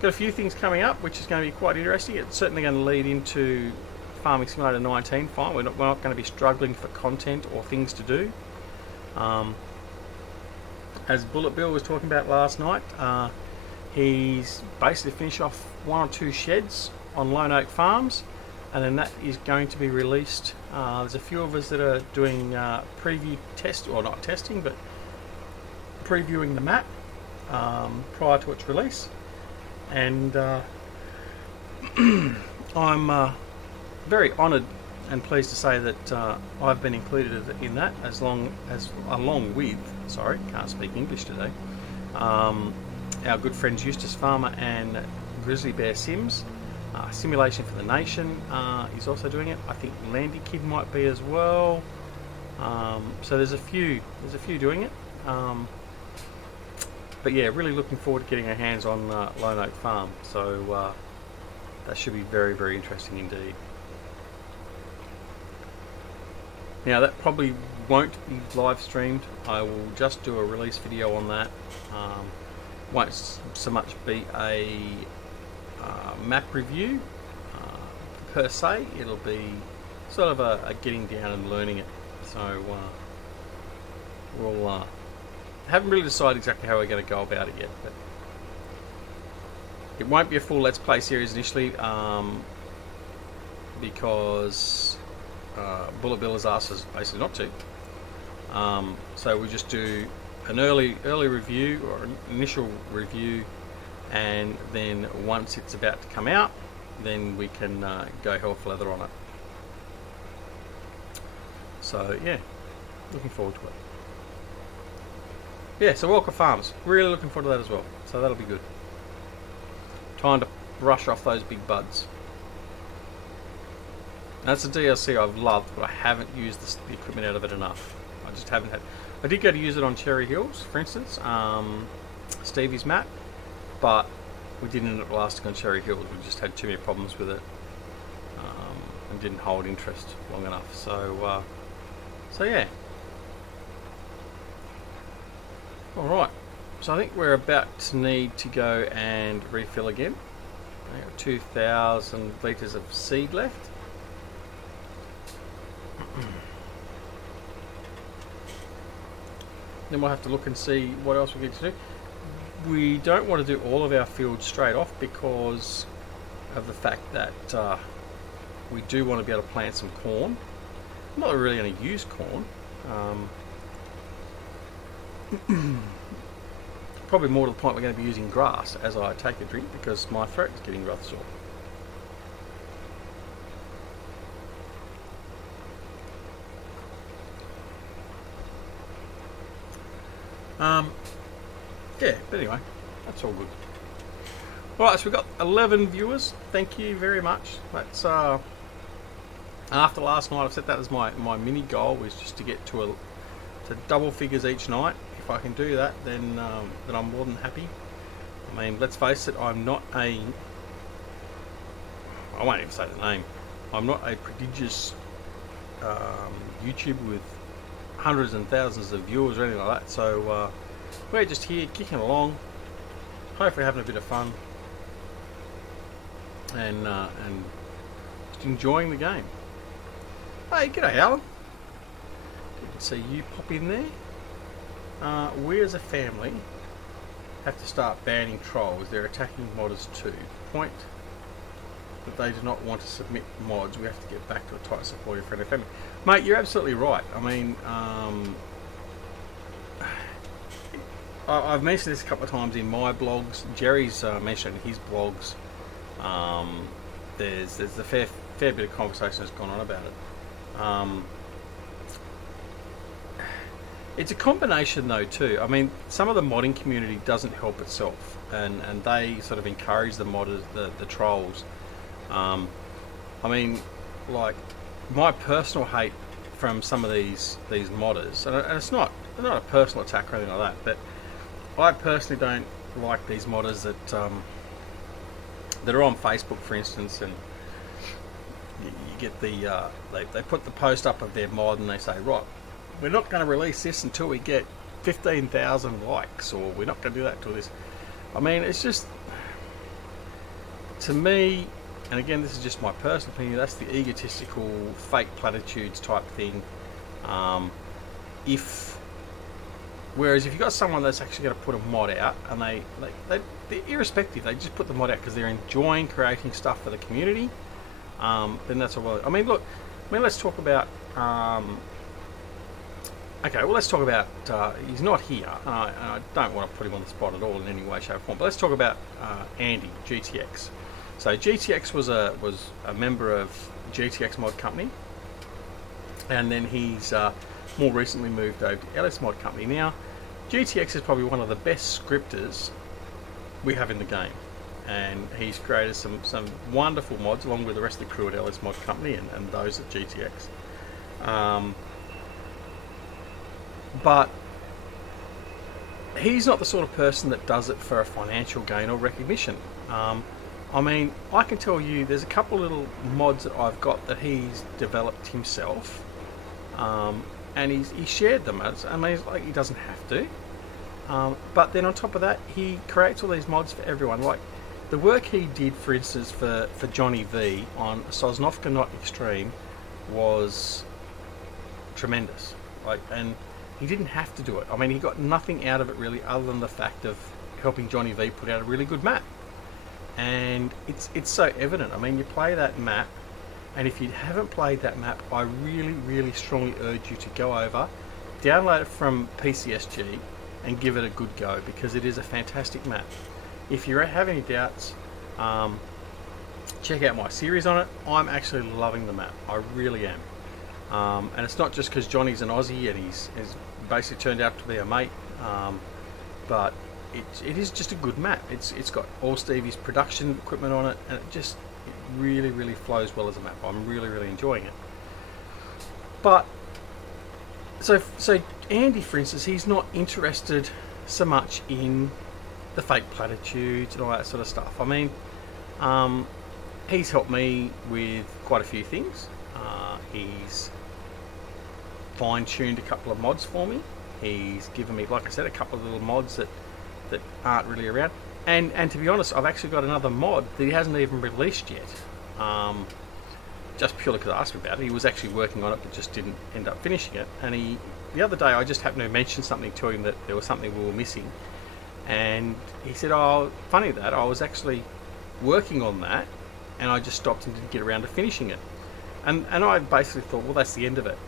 Got a few things coming up, which is going to be quite interesting. It's certainly going to lead into Farming Simulator 19. Fine, we're not going to be struggling for content or things to do. As Bullet Bill was talking about last night, he's basically finished off 1 or 2 sheds on Lone Oak Farms, and then that is going to be released. There's a few of us that are doing preview test, or not testing, but previewing the map prior to its release. And I'm very honoured and pleased to say that I've been included in that, along with, sorry, can't speak English today, our good friends Eustace Pharmer and Grizzly Bear Sims. Simulation for the Nation is also doing it. I think Landy Kid might be as well. So there's a few doing it. But yeah, really looking forward to getting our hands on Lone Oak Farm. So that should be very, very interesting indeed. Now that probably won't be live streamed. I will just do a release video on that. Won't so much be a map review per se. It'll be sort of a getting down and learning it. So we'll haven't really decided exactly how we're going to go about it yet, but it won't be a full Let's Play series initially, because Bullet Bill has asked us basically not to. So we just do an early review, or an initial review, and then once it's about to come out, then we can go hell for leather on it. So yeah, looking forward to it. Yeah, so Walker Farms, really looking forward to that as well. So that'll be good. Trying to brush off those big buds. That's a DLC I've loved, but I haven't used the equipment out of it enough. I just haven't had. I did go to use it on Cherry Hills, for instance, Stevie's map, but we didn't end up lasting on Cherry Hills. We just had too many problems with it, and didn't hold interest long enough. So, so yeah. All right. So I think we're about to need to go and refill again. I got 2,000 litres of seed left. Then we'll have to look and see what else we get to do. We don't want to do all of our fields straight off because of the fact that we do want to be able to plant some corn. I'm not really going to use corn. Probably more to the point we're going to be using grass as I take a drink because my throat is getting rather sore. Yeah, but anyway, that's all good. Alright, so we've got 11 viewers. Thank you very much. That's after last night, I've set that as my mini goal, was just to get to double figures each night. If I can do that, then I'm more than happy. I mean, let's face it, I'm not a... I won't even say the name. I'm not a prodigious YouTuber with hundreds and thousands of viewers or anything like that. So we're just here kicking along, hopefully having a bit of fun, and just enjoying the game. Hey, g'day Alan. You can see you pop in there. We as a family have to start banning trolls. They're attacking modders too. Point that they do not want to submit mods. We have to get back to a tight supportive friendly family. Mate, you're absolutely right. I mean, I've mentioned this a couple of times in my blogs. Jerry's mentioned in his blogs. There's a fair bit of conversation that's gone on about it. It's a combination though too. I mean, some of the modding community doesn't help itself, and they sort of encourage the modders, the trolls. I mean, like, my personal hate from some of these modders, and it's not a personal attack or anything like that, but I personally don't like these modders that are on Facebook, for instance, and you get the they put the post up of their mod and they say, right, we're not going to release this until we get 15,000 likes, or we're not going to do that until this. I mean, it's just, to me, and again, this is just my personal opinion, that's the egotistical, fake platitudes type thing. Whereas if you've got someone that's actually going to put a mod out, and they're irrespective, they just put the mod out because they're enjoying creating stuff for the community, then that's all. I mean, look, let's talk about. Okay, well, let's talk about. He's not here, and I don't want to put him on the spot at all in any way, shape, or form. But let's talk about Andy, GTX. So GTX was a member of GTX Mod Company, and then he's more recently moved over to LS Mod Company. Now, GTX is probably one of the best scripters we have in the game, and he's created some wonderful mods along with the rest of the crew at LS Mod Company and those at GTX. But he's not the sort of person that does it for a financial gain or recognition. I mean, I can tell you there's a couple little mods that I've got that he's developed himself, and he shared them. I mean, it's like, he doesn't have to. But then on top of that, he creates all these mods for everyone. Like the work he did, for instance, for Johnny V on Sosnovka Not Extreme was tremendous. Like, and he didn't have to do it. I mean, he got nothing out of it really, other than the fact of helping Johnny V put out a really good map. And it's so evident. I mean, you play that map, and if you haven't played that map, I really strongly urge you to go over, download it from PCSG, and give it a good go, because it is a fantastic map. If you have any doubts, check out my series on it. I'm actually loving the map. I really am. And it's not just because Johnny's an Aussie and he's basically turned out to be a mate, but it is just a good map. It's got all Stevie's production equipment on it, and it really flows well as a map. I'm really enjoying it. But so Andy, for instance, he's not interested so much in the fake platitudes and all that sort of stuff. I mean, he's helped me with quite a few things. He's fine-tuned a couple of mods for me. He's given me, like I said, a couple of little mods that aren't really around. And to be honest, I've actually got another mod that he hasn't even released yet. Just purely because I asked him about it. He was actually working on it, but just didn't end up finishing it. And the other day, I just happened to mention something to him that there was something we were missing. And he said, oh, funny that, I was actually working on that, and I just stopped and didn't get around to finishing it. And I basically thought, well, that's the end of it.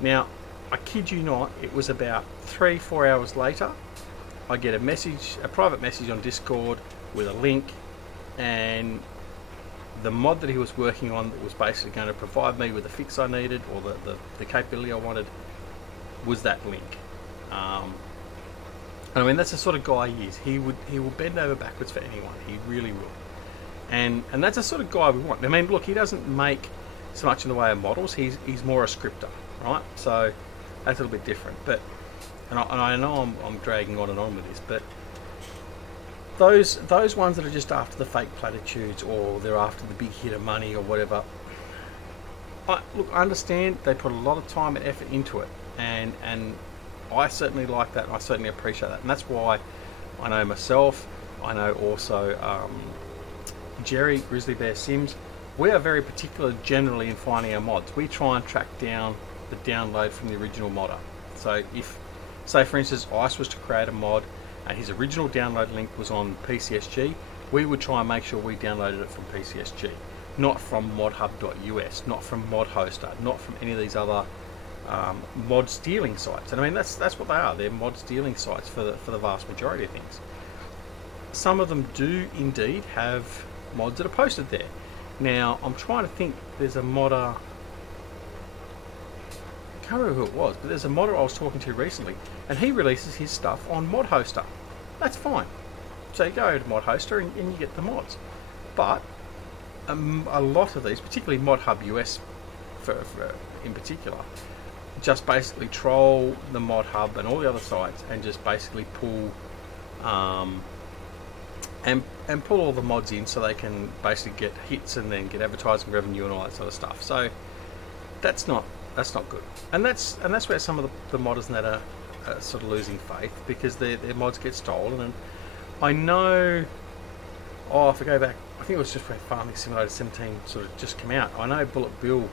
Now, I kid you not, it was about 3-4 hours later, I get a private message on Discord with a link, and the mod that he was working on that was basically going to provide me with the fix I needed, or the capability I wanted, was that link. And I mean, that's the sort of guy he is. He will bend over backwards for anyone. He really will. And that's the sort of guy we want. I mean, look, he doesn't make so much in the way of models. He's more a scripter, right? So that's a little bit different. But and I know I'm dragging on and on with this, but those ones that are just after the fake platitudes, or they're after the big hit of money or whatever. Look, I understand they put a lot of time and effort into it, and I certainly like that. And I certainly appreciate that, and that's why I know myself. I know also Jerry, Grizzly Bear Sims. We are very particular generally in finding our mods. We try and track down the download from the original modder. So if, say for instance, Ice was to create a mod and his original download link was on PCSG, we would try and make sure we downloaded it from PCSG, not from modhub.us, not from modhoster, not from any of these other mod stealing sites. And I mean, that's what they are. They're mod stealing sites for the vast majority of things. Some of them do indeed have mods that are posted there. Now, I'm trying to think, there's a modder, I can't remember who it was, but there's a modder I was talking to recently, and he releases his stuff on modhoster. That's fine. So you go to modhoster and you get the mods. But a lot of these, particularly ModHub US for in particular, just basically troll the ModHub and all the other sites and just basically pull and pull all the mods in so they can basically get hits and then get advertising revenue and all that sort of stuff. So that's not good. And that's where some of the modders and that are sort of losing faith, because their mods get stolen. And I know, if I go back, I think it was just when Farming Simulator 17 sort of just came out. I know Bullet Bill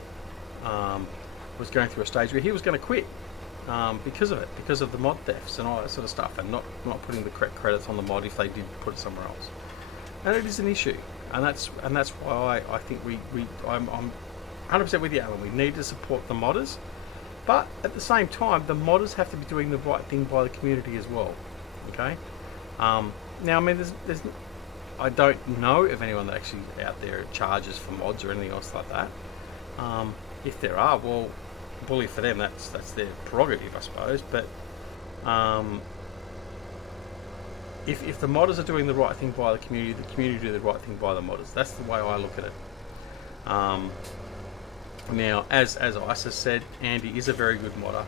was going through a stage where he was going to quit because of it, because of the mod thefts and all that sort of stuff, and not putting the correct credits on the mod if they did put it somewhere else. And it is an issue, and that's why I think I'm 100% with you, Alan. We need to support the modders, but at the same time, the modders have to be doing the right thing by the community as well. Okay. Now, I mean, there's I don't know of anyone that actually out there charges for mods or anything else like that. If there are, well, bully for them. That's their prerogative, I suppose. But if the modders are doing the right thing by the community do the right thing by the modders. That's the way I look at it. Now, as Ice has said, Andy is a very good modder,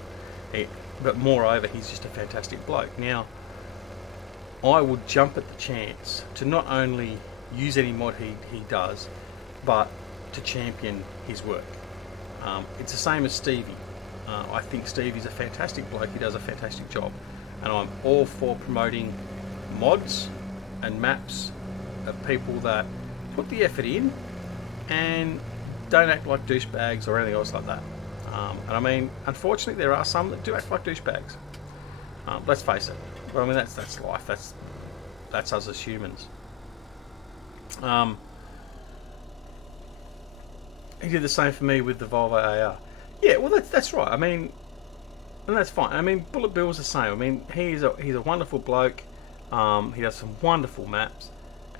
but moreover, he's just a fantastic bloke. Now, I would jump at the chance to not only use any mod he does, but to champion his work. It's the same as Stevie. I think Stevie's a fantastic bloke. He does a fantastic job, and I'm all for promoting mods and maps of people that put the effort in and don't act like douchebags or anything else like that. And I mean, unfortunately, there are some that do act like douchebags. Let's face it. But I mean, that's life. That's us as humans. He did the same for me with the Volvo AR. Yeah, well, that's right. I mean, and that's fine. I mean, Bullet Bill's the same. I mean, he's a wonderful bloke. He does some wonderful maps.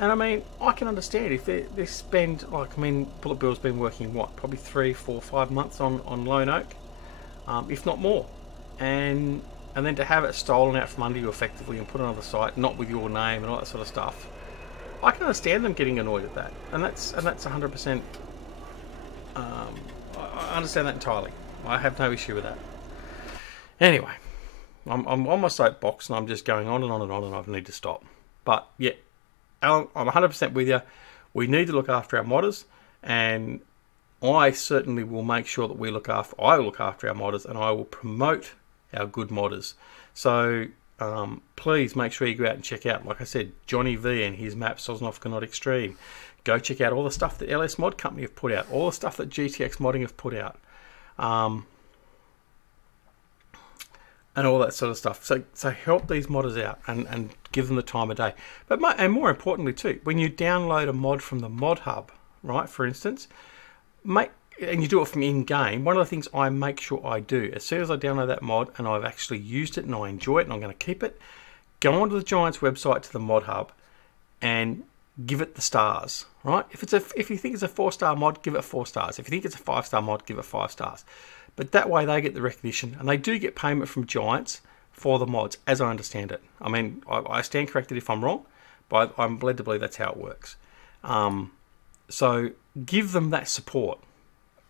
And I mean, I can understand if they spend, like, I mean, Bullet Bill's been working, what, probably 3, 4, 5 months on Lone Oak, if not more. And then to have it stolen out from under you effectively and put on another site, not with your name and all that sort of stuff, I can understand them getting annoyed at that. And that's 100%. I understand that entirely. I have no issue with that. Anyway, I'm on my soapbox and I'm just going on and on and on, and I need to stop. But yeah, Alan, I'm 100% with you. We need to look after our modders, and I certainly will make sure that I look after our modders, and I will promote our good modders. So please make sure you go out and check out, like I said, Johnny V and his map Sosnovka Extreme. Go check out all the stuff that LS Mod Company have put out, all the stuff that GTX Modding have put out, and all that sort of stuff. So help these modders out and give them the time of day. And more importantly too, when you download a mod from the Mod Hub, right, for instance, and you do it from in-game, one of the things I make sure I do, as soon as I download that mod and I've actually used it and I enjoy it and I'm going to keep it, go onto the Giants website to the Mod Hub and give it the stars, right? If you think it's a 4-star mod, give it 4 stars. If you think it's a 5-star mod, give it 5 stars. But that way they get the recognition, and they do get payment from Giants for the mods, as I understand it. I mean, I stand corrected if I'm wrong, but I'm led to believe that's how it works. So give them that support.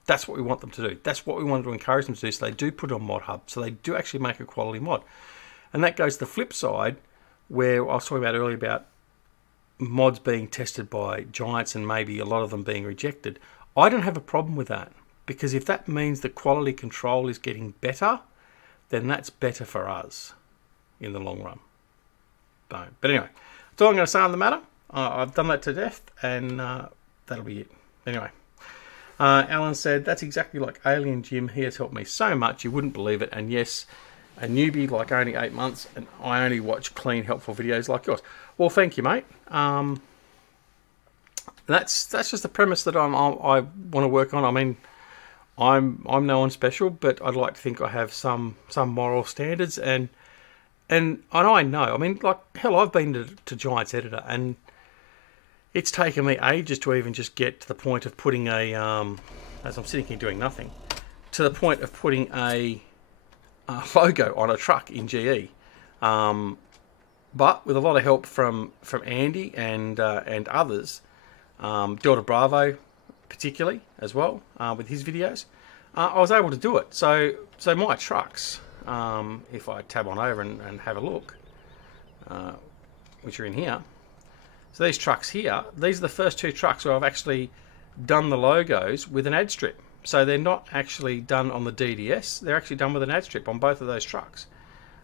That's what we want them to do. That's what we want to encourage them to do. So they do put it on Mod Hub. So they do actually make a quality mod. And that goes to the flip side, where I was talking about earlier about mods being tested by Giants and maybe a lot of them being rejected. I don't have a problem with that, because if that means the quality control is getting better, then that's better for us in the long run. But anyway, that's all I'm going to say on the matter. I've done that to death, and that'll be it. Anyway, Alan said, that's exactly like Alien Jim. He has helped me so much, you wouldn't believe it. And yes, a newbie like only 8 months, and I only watch clean, helpful videos like yours. Well, thank you, mate. That's just the premise that I want to work on. I mean, I'm no one special, but I'd like to think I have some moral standards, and I know. I mean, like hell, I've been to Giants Editor, and it's taken me ages to even just get to the point of putting a as I'm sitting here doing nothing, to the point of putting a logo on a truck in GE. But with a lot of help from Andy and others, Delta Bravo particularly as well, with his videos, I was able to do it. So my trucks, if I tab on over and have a look, which are in here. So these trucks here, these are the first 2 trucks where I've actually done the logos with an ad strip. So they're not actually done on the DDS, they're actually done with an ad strip on both of those trucks.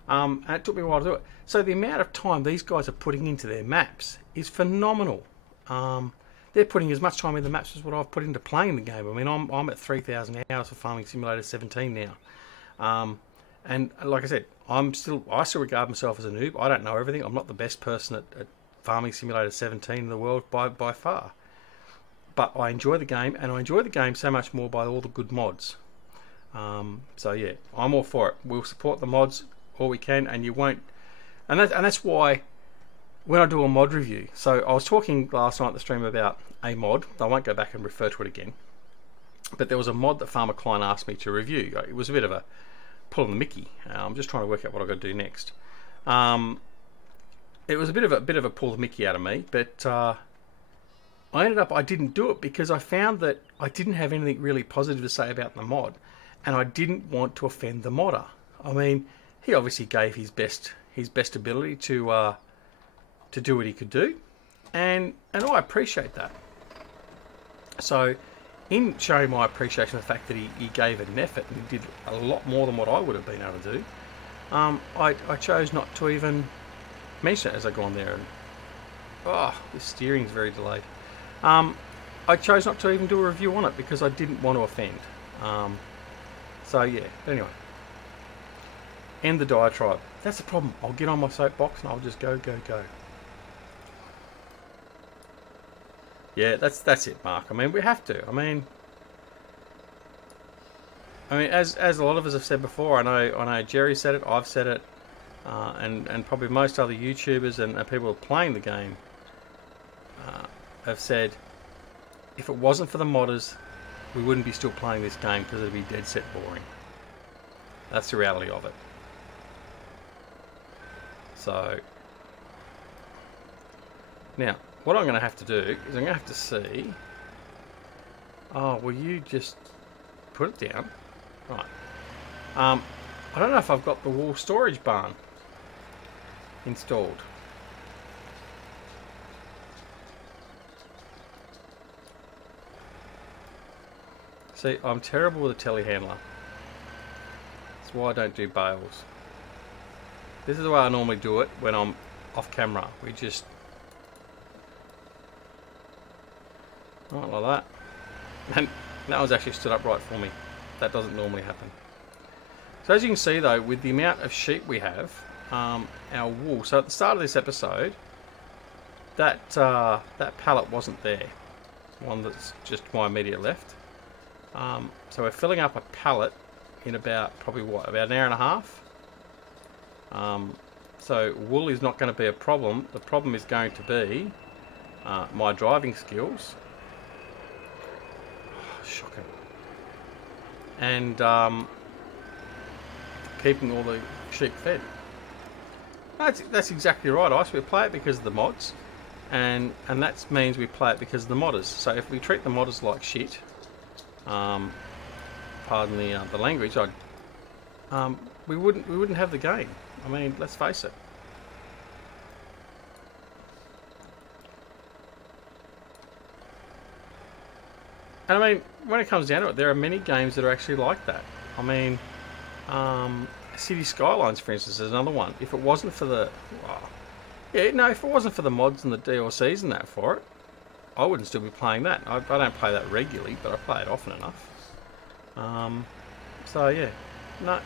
And it took me a while to do it. So the amount of time these guys are putting into their maps is phenomenal. They're putting as much time in the maps as what I've put into playing the game. I mean, I'm at 3,000 hours for Farming Simulator 17 now. And like I said, I still regard myself as a noob. I don't know everything. I'm not the best person at Farming Simulator 17 in the world by far. But I enjoy the game, and I enjoy the game so much more by all the good mods. So yeah, I'm all for it. We'll support the mods all we can, and you won't. And that's why when I do a mod review. So I was talking last night at the stream about a mod. I won't go back and refer to it again. But there was a mod that Farmer Klein asked me to review. It was a bit of a pulling the Mickey. I'm just trying to work out what I've got to do next. It was a bit of a pull the Mickey out of me, but I didn't do it because I found that I didn't have anything really positive to say about the mod, and I didn't want to offend the modder. I mean, he obviously gave his best ability to do what he could do, and I appreciate that. So, in showing my appreciation of the fact that he gave it an effort and he did a lot more than what I would have been able to do, I chose not to even mention it as I go on there. And this steering is very delayed. I chose not to even do a review on it because I didn't want to offend. So yeah, but anyway, end the diatribe. That's the problem. I'll get on my soapbox and I'll just go. Yeah, that's it, Mark. I mean, we have to. I mean, as a lot of us have said before, I know Jerry said it, I've said it, and probably most other YouTubers and people who are playing the game have said, if it wasn't for the modders, we wouldn't be still playing this game because it'd be dead set boring. That's the reality of it. So, now, what I'm going to have to do is I'm going to have to see... Oh, will you just put it down? Right. I don't know if I've got the wool storage barn installed. See, I'm terrible with a telehandler. That's why I don't do bales. This is the way I normally do it when I'm off camera. We just... Right, like that. And that one's actually stood up right for me. That doesn't normally happen. So as you can see though, with the amount of sheep we have, our wool... So at the start of this episode, that pallet wasn't there. One that's just my immediate left. So we're filling up a pallet in about, probably what, about an hour and a half. So wool is not going to be a problem. The problem is going to be my driving skills. Shocking. And keeping all the sheep fed. That's exactly right, Ice. We play it because of the mods, and that means we play it because of the modders. So if we treat the modders like shit, pardon the language, we wouldn't have the game. I mean, let's face it. And I mean, when it comes down to it, there are many games that are actually like that. I mean, City Skylines, for instance, is another one. If it wasn't for the... if it wasn't for the mods and the DLCs and that for it, I wouldn't still be playing that. I don't play that regularly, but I play it often enough. So, yeah. No.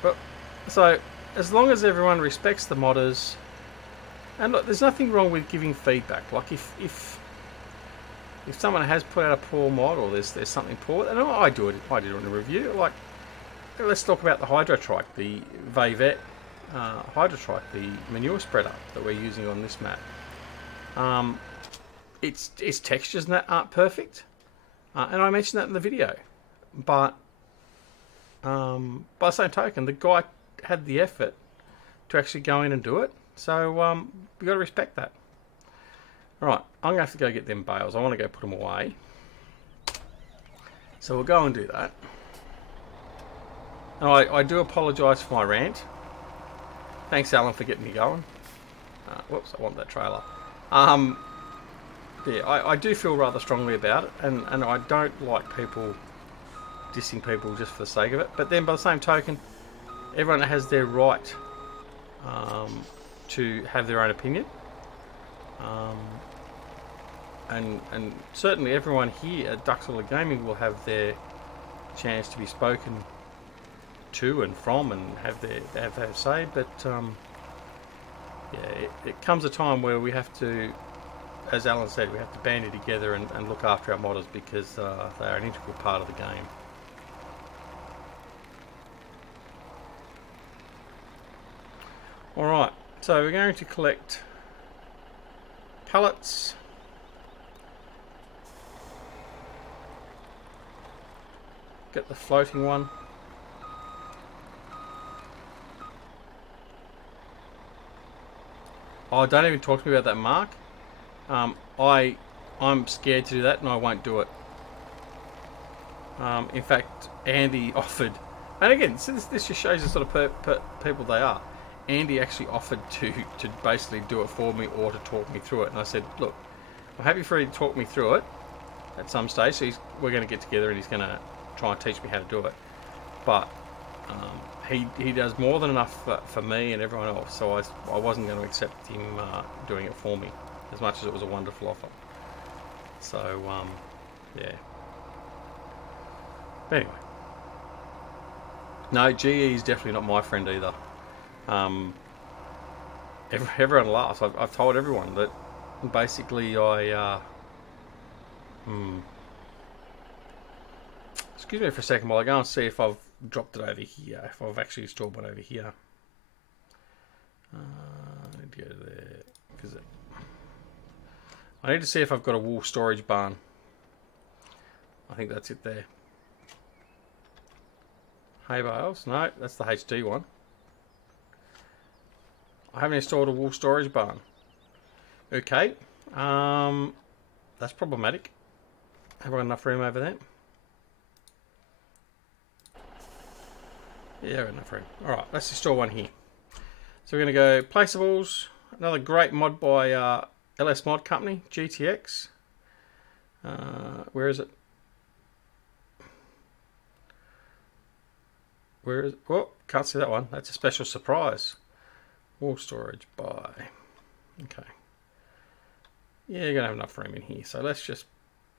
But, so, as long as everyone respects the modders... And look, there's nothing wrong with giving feedback. Like, if someone has put out a poor mod or there's something poor, and I do it in a review. Like, let's talk about the Hydrotrike, the Vavet Hydrotrike, the manure spreader that we're using on this map. Its textures and that aren't perfect, and I mentioned that in the video. But by the same token, the guy had the effort to actually go in and do it. So we got to respect that. Right, I'm going to have to go get them bales. I want to go put them away. So we'll go and do that. And I do apologise for my rant. Thanks, Alan, for getting me going. Whoops, I want that trailer. Yeah, I do feel rather strongly about it. And I don't like people dissing people just for the sake of it. But then by the same token, everyone has their right to have their own opinion. And certainly everyone here at Duxola Gaming will have their chance to be spoken to and from and have their say. But yeah, it comes a time where we have to, as Alan said, we have to bandy together and look after our modders because they are an integral part of the game. Alright, so we're going to collect pallets. Get the floating one. Oh, don't even talk to me about that, Mark. I'm scared to do that and I won't do it. In fact, Andy offered, and again, so this just shows the sort of people they are. Andy actually offered to basically do it for me or to talk me through it, and I said, look, I'm happy for you to talk me through it at some stage. So we're going to get together and he's going to try and teach me how to do it. But he does more than enough for me and everyone else, so I wasn't going to accept him doing it for me, as much as it was a wonderful offer. So yeah. But anyway, no, GE is definitely not my friend either. Everyone laughs. I've told everyone that basically excuse me for a second while I go and see if I've dropped it over here, if I've actually stored one over here. I need to go to there, because I need to see if I've got a wool storage barn. I think that's it there. Hay bales? No, that's the HD one. I haven't installed a wool storage barn. Okay, that's problematic. Have I got enough room over there? Yeah, enough room. Alright, let's install one here. So we're going to go placeables. Another great mod by LS Mod Company, GTX. Where is it? Where is? Oh, can't see that one. That's a special surprise. Wool storage buy. Okay. Yeah, you're gonna have enough room in here. So let's just.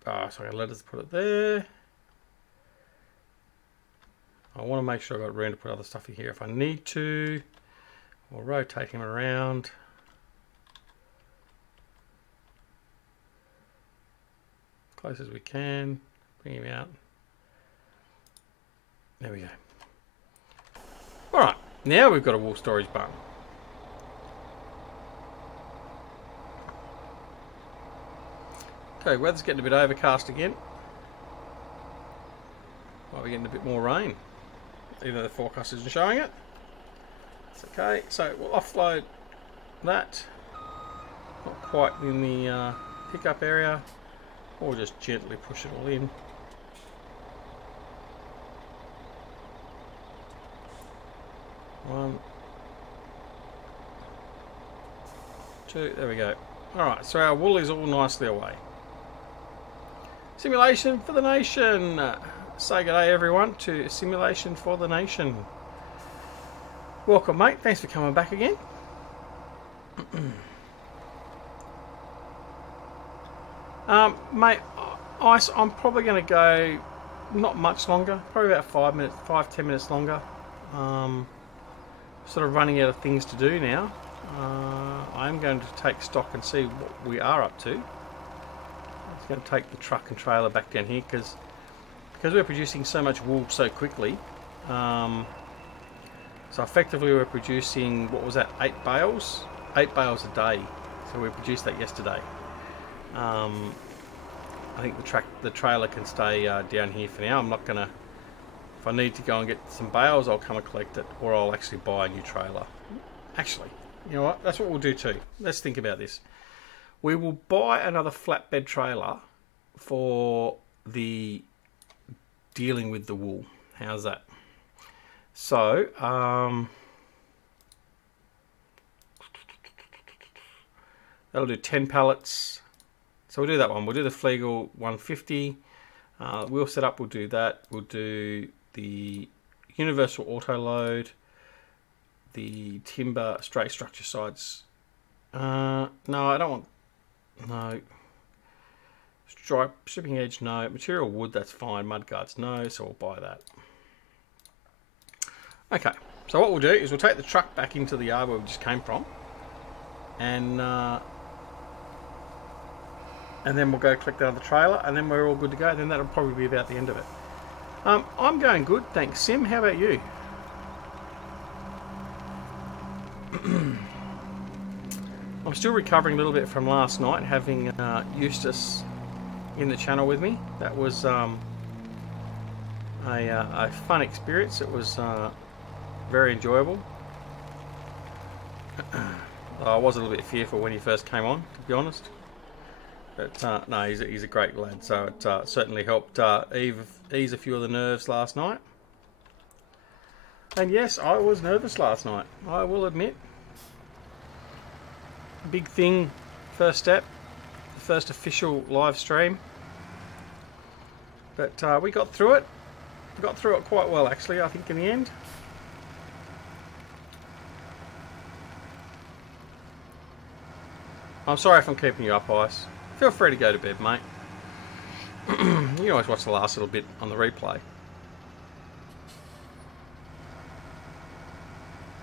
So let us put it there. I want to make sure I've got room to put other stuff in here if I need to. We'll rotate him around. Close as we can. Bring him out. There we go. Alright, now we've got a wool storage barn. Okay, weather's getting a bit overcast again. Might be getting a bit more rain. Even though the forecast isn't showing it. It's okay, so we'll offload that. Not quite in the pickup area. Or just gently push it all in. One, two, there we go. Alright, so our wool is all nicely away. Simulation for the Nation. Say good day everyone to Simulation for the Nation. Welcome mate, thanks for coming back again. Mate, I'm probably going to go not much longer, probably about 5-10 minutes longer. Sort of running out of things to do now. I'm going to take stock and see what we are up to. I'm going to take the truck and trailer back down here because we're producing so much wool so quickly. So effectively we're producing, what was that, 8 bales? 8 bales a day. So we produced that yesterday. I think the trailer can stay down here for now. I'm not going to, if I need to go and get some bales, I'll come and collect it, or I'll actually buy a new trailer. Actually, you know what? That's what we'll do too. Let's think about this. We will buy another flatbed trailer for the dealing with the wool. How's that? So, that'll do 10 pallets. So we'll do that one. We'll do the Flegel 150. Wheel setup, we'll do that. We'll do the universal auto load, the timber straight structure sides. No, I don't want. No. Stripping edge, no. Material wood, that's fine. Mud guards, no. So we'll buy that. Okay. So what we'll do is we'll take the truck back into the yard where we just came from, and then we'll go collect another trailer, and then we're all good to go. Then that'll probably be about the end of it. I'm going good, thanks, Sim. How about you? I'm still recovering a little bit from last night, having Eustace in the channel with me. That was a fun experience. It was very enjoyable. I was a little bit fearful when he first came on, to be honest. But no, he's a great lad, so it certainly helped ease a few of the nerves last night. And yes, I was nervous last night, I will admit. Big thing, first step, the first official live stream. But we got through it. We got through it quite well, actually, I think, in the end. I'm sorry if I'm keeping you up, Ice. Feel free to go to bed, mate. You can always watch the last little bit on the replay.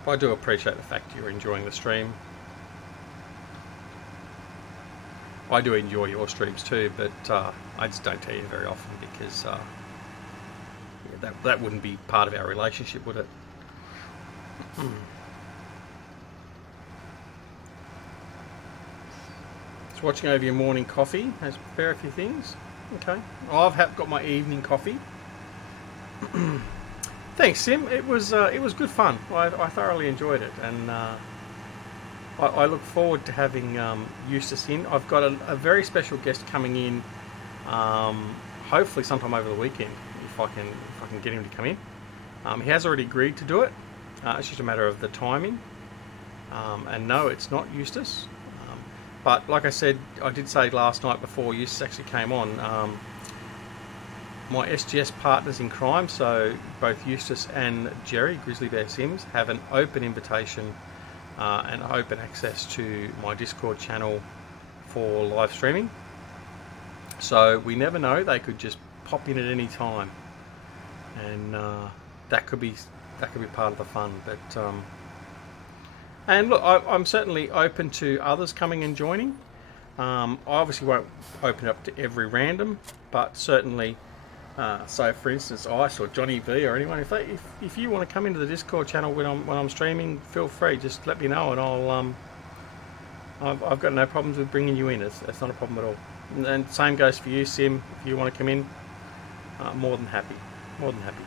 But I do appreciate the fact you're enjoying the stream. I do enjoy your streams too, but I just don't tell you very often because yeah, that wouldn't be part of our relationship, would it? Just watching over your morning coffee as prepare a few things. Okay, I've got my evening coffee. Thanks, Sim. It was good fun. I thoroughly enjoyed it, and I look forward to having Eustace in. I've got a very special guest coming in, hopefully sometime over the weekend, if I can get him to come in. He has already agreed to do it. It's just a matter of the timing. And no, it's not Eustace. But like I said, I did say last night before Eustace actually came on, my SGS partners in crime, so both Eustace and Jerry, Grizzly Bear Sims, have an open invitation and open access to my Discord channel for live streaming. So we never know, they could just pop in at any time, and that could be part of the fun. But and look, I'm certainly open to others coming and joining. I obviously won't open it up to every random, but certainly, so for instance, Ice or Johnny V or anyone, if you want to come into the Discord channel when I'm streaming, feel free. Just let me know, and I've got no problems with bringing you in. It's not a problem at all. And same goes for you, Sim. If you want to come in, more than happy. More than happy.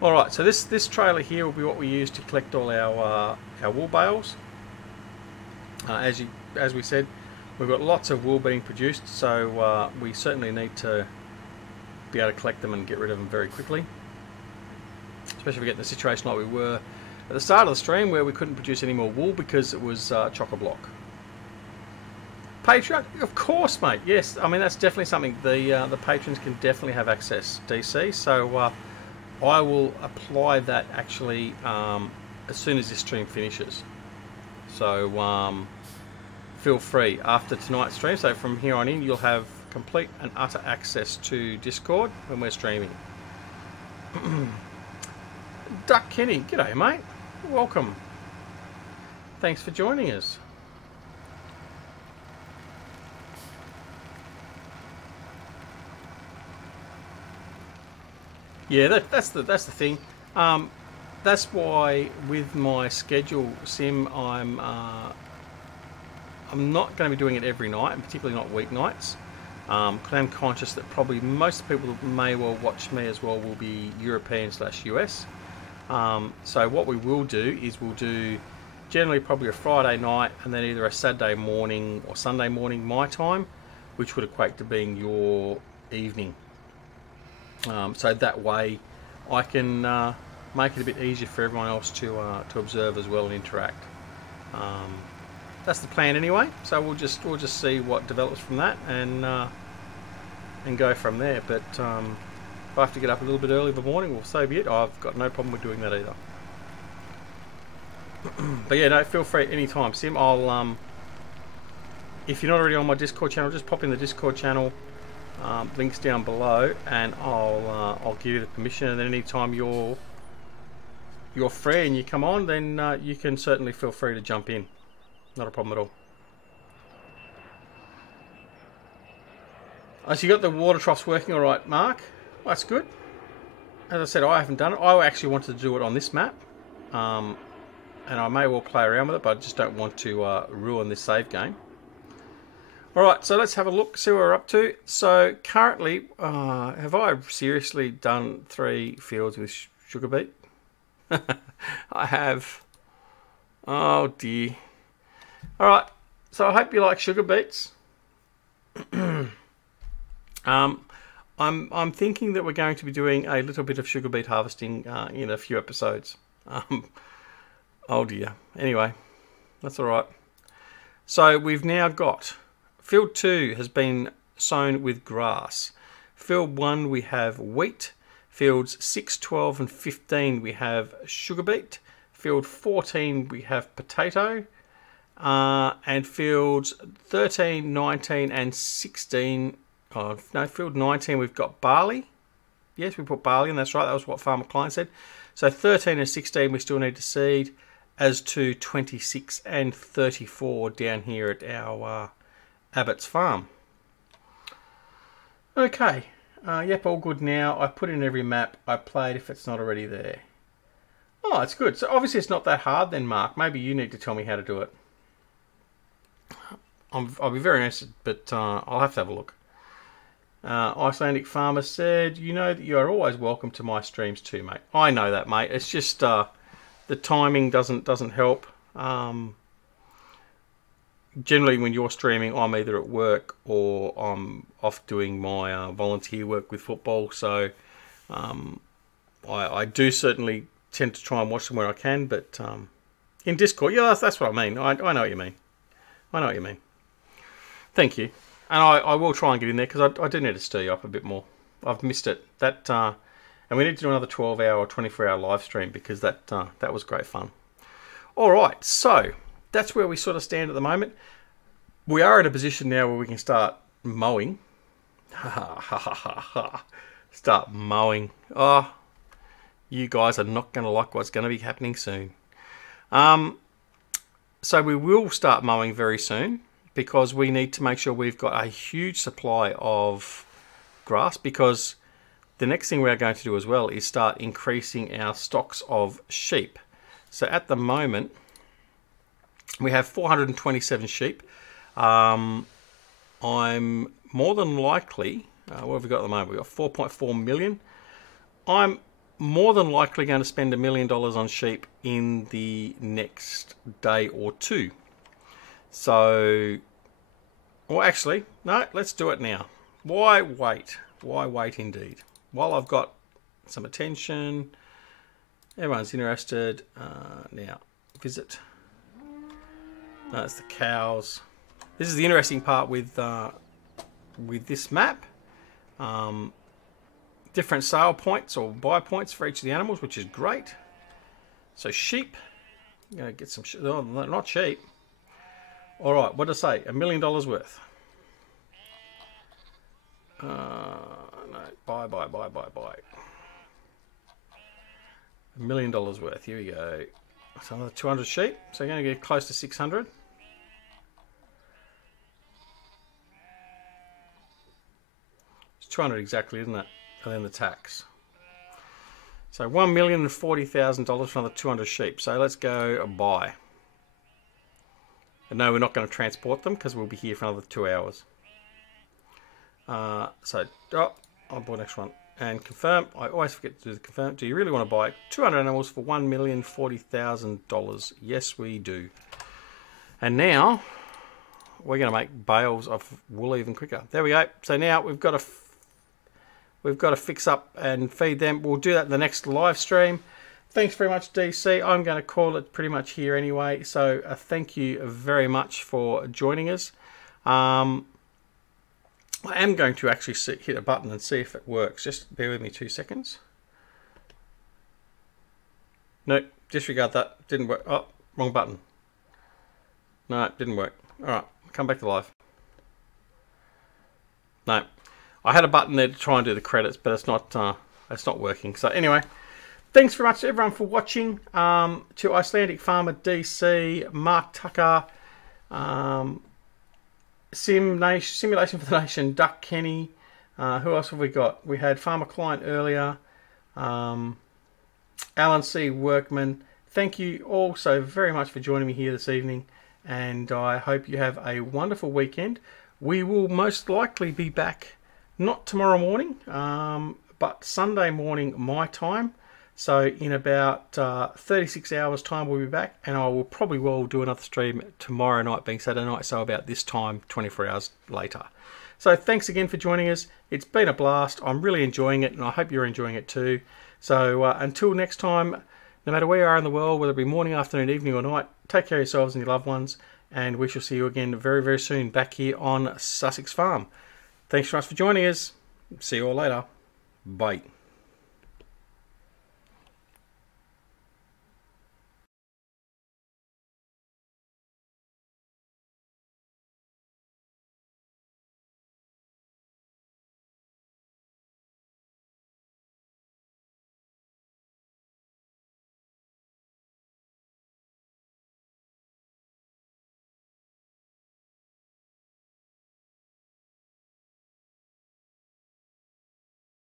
Alright, so this trailer here will be what we use to collect all our wool bales. As we said, we've got lots of wool being produced, so we certainly need to be able to collect them and get rid of them very quickly. Especially if we get in a situation like we were at the start of the stream, where we couldn't produce any more wool because it was chock-a-block. Patreon, of course, mate. Yes, I mean that's definitely something the patrons can definitely have access. DC, so I will apply that actually as soon as this stream finishes. So feel free after tonight's stream. So from here on in, you'll have complete and utter access to Discord when we're streaming. Duck Kenny, g'day mate. Welcome. Thanks for joining us. Yeah, that's the thing. That's why with my schedule, Sim, I'm not going to be doing it every night, and particularly not weeknights. Because I'm conscious that probably most people that may well watch me as well will be European/US. So what we will do is we'll do generally probably a Friday night and then either a Saturday morning or Sunday morning my time, which would equate to being your evening. So that way I can make it a bit easier for everyone else to observe as well and interact. That's the plan anyway. So we'll just see what develops from that and go from there. But if I have to get up a little bit early in the morning, well, so be it. I've got no problem with doing that either. But yeah, no, feel free any time, Sim. I'll if you're not already on my Discord channel, just pop in the Discord channel. Links down below, and I'll give you the permission. And then anytime you're free and you come on, then you can certainly feel free to jump in. Not a problem at all. So you got the water troughs working all right, Mark? Well, that's good. As I said, I haven't done it. I actually wanted to do it on this map, and I may well play around with it, but I just don't want to ruin this save game. Alright, so let's have a look, see what we're up to. So currently, have I seriously done 3 fields with sugar beet? I have. Oh dear. Alright, so I hope you like sugar beets. I'm thinking that we're going to be doing a little bit of sugar beet harvesting in a few episodes. Oh dear. Anyway, that's alright. So we've now got Field 2 has been sown with grass. Field 1 we have wheat. Fields 6, 12 and 15 we have sugar beet. Field 14 we have potato. And fields 13, 19 and 16, oh no, field 19 we've got barley. Yes, we put barley in, that's right, that was what Farmer Klein said. So 13 and 16 we still need to seed, as to 26 and 34 down here at our Abbott's Farm. Okay, yep, all good now. I put in every map I played if it's not already there. Oh, it's good. So obviously it's not that hard then, Mark. Maybe you need to tell me how to do it. I'll be very interested, but I'll have to have a look. Icelandic Farmer said, you know that you are always welcome to my streams too, mate. I know that, mate. It's just the timing doesn't help. Generally, when you're streaming, I'm either at work or I'm off doing my volunteer work with football. So I do certainly tend to try and watch them where I can, but in Discord, yeah, that's what I mean. I know what you mean. I know what you mean. Thank you. And I will try and get in there because I do need to stir you up a bit more. I've missed it. And we need to do another 12-hour or 24-hour live stream because that was great fun. All right, so that's where we sort of stand at the moment. We are in a position now where we can start mowing. Start mowing. Oh, you guys are not going to like what's going to be happening soon. So we will start mowing very soon because we need to make sure we've got a huge supply of grass, because the next thing we are going to do as well is start increasing our stocks of sheep. So at the moment we have 427 sheep. I'm more than likely, what have we got at the moment? We've got 4.4 million. I'm more than likely going to spend $1 million on sheep in the next day or two. So, well, actually, no, let's do it now. Why wait? Why wait indeed? While I've got some attention, everyone's interested. Now, visit. That's the cows. This is the interesting part with this map. Different sale points or buy points for each of the animals, which is great. So sheep, I'm going to get some, oh, not sheep. All right, what did I say? $1 million worth. No, buy. $1 million worth. Here we go. So another 200 sheep. So you're going to get close to 600. It's 200 exactly, isn't it? And then the tax. So $1,040,000 for another 200 sheep. So let's go buy. And no, we're not going to transport them because we'll be here for another 2 hours. I'll buy next one. And confirm. I always forget to do the confirm. Do you really want to buy 200 animals for $1,040,000? Yes, we do. And now we're going to make bales of wool even quicker. There we go. So now we've got to fix up and feed them. We'll do that in the next live stream. Thanks very much, DC. I'm going to call it pretty much here anyway. So thank you very much for joining us. I am going to actually hit a button and see if it works. Just bear with me 2 seconds. No, disregard that. Didn't work. Oh, wrong button. No, it didn't work. All right, come back to live. No, I had a button there to try and do the credits, but it's not working. So anyway, thanks very much to everyone for watching. To Icelandic Farmer DC, Mark Tucker, Simulation for the Nation, Duck Kenny. Who else have we got? We had Farmer Client earlier. Alan C. Workman. Thank you all so very much for joining me here this evening, and I hope you have a wonderful weekend. We will most likely be back not tomorrow morning, but Sunday morning my time. So in about 36 hours time we'll be back, and I will probably do another stream tomorrow night, being Saturday night, so about this time 24 hours later. So thanks again for joining us. It's been a blast. I'm really enjoying it, and I hope you're enjoying it too. So until next time, no matter where you are in the world, whether it be morning, afternoon, evening or night, take care of yourselves and your loved ones, and we shall see you again very, very soon back here on Sussex Farm. Thanks very much for joining us. See you all later. Bye.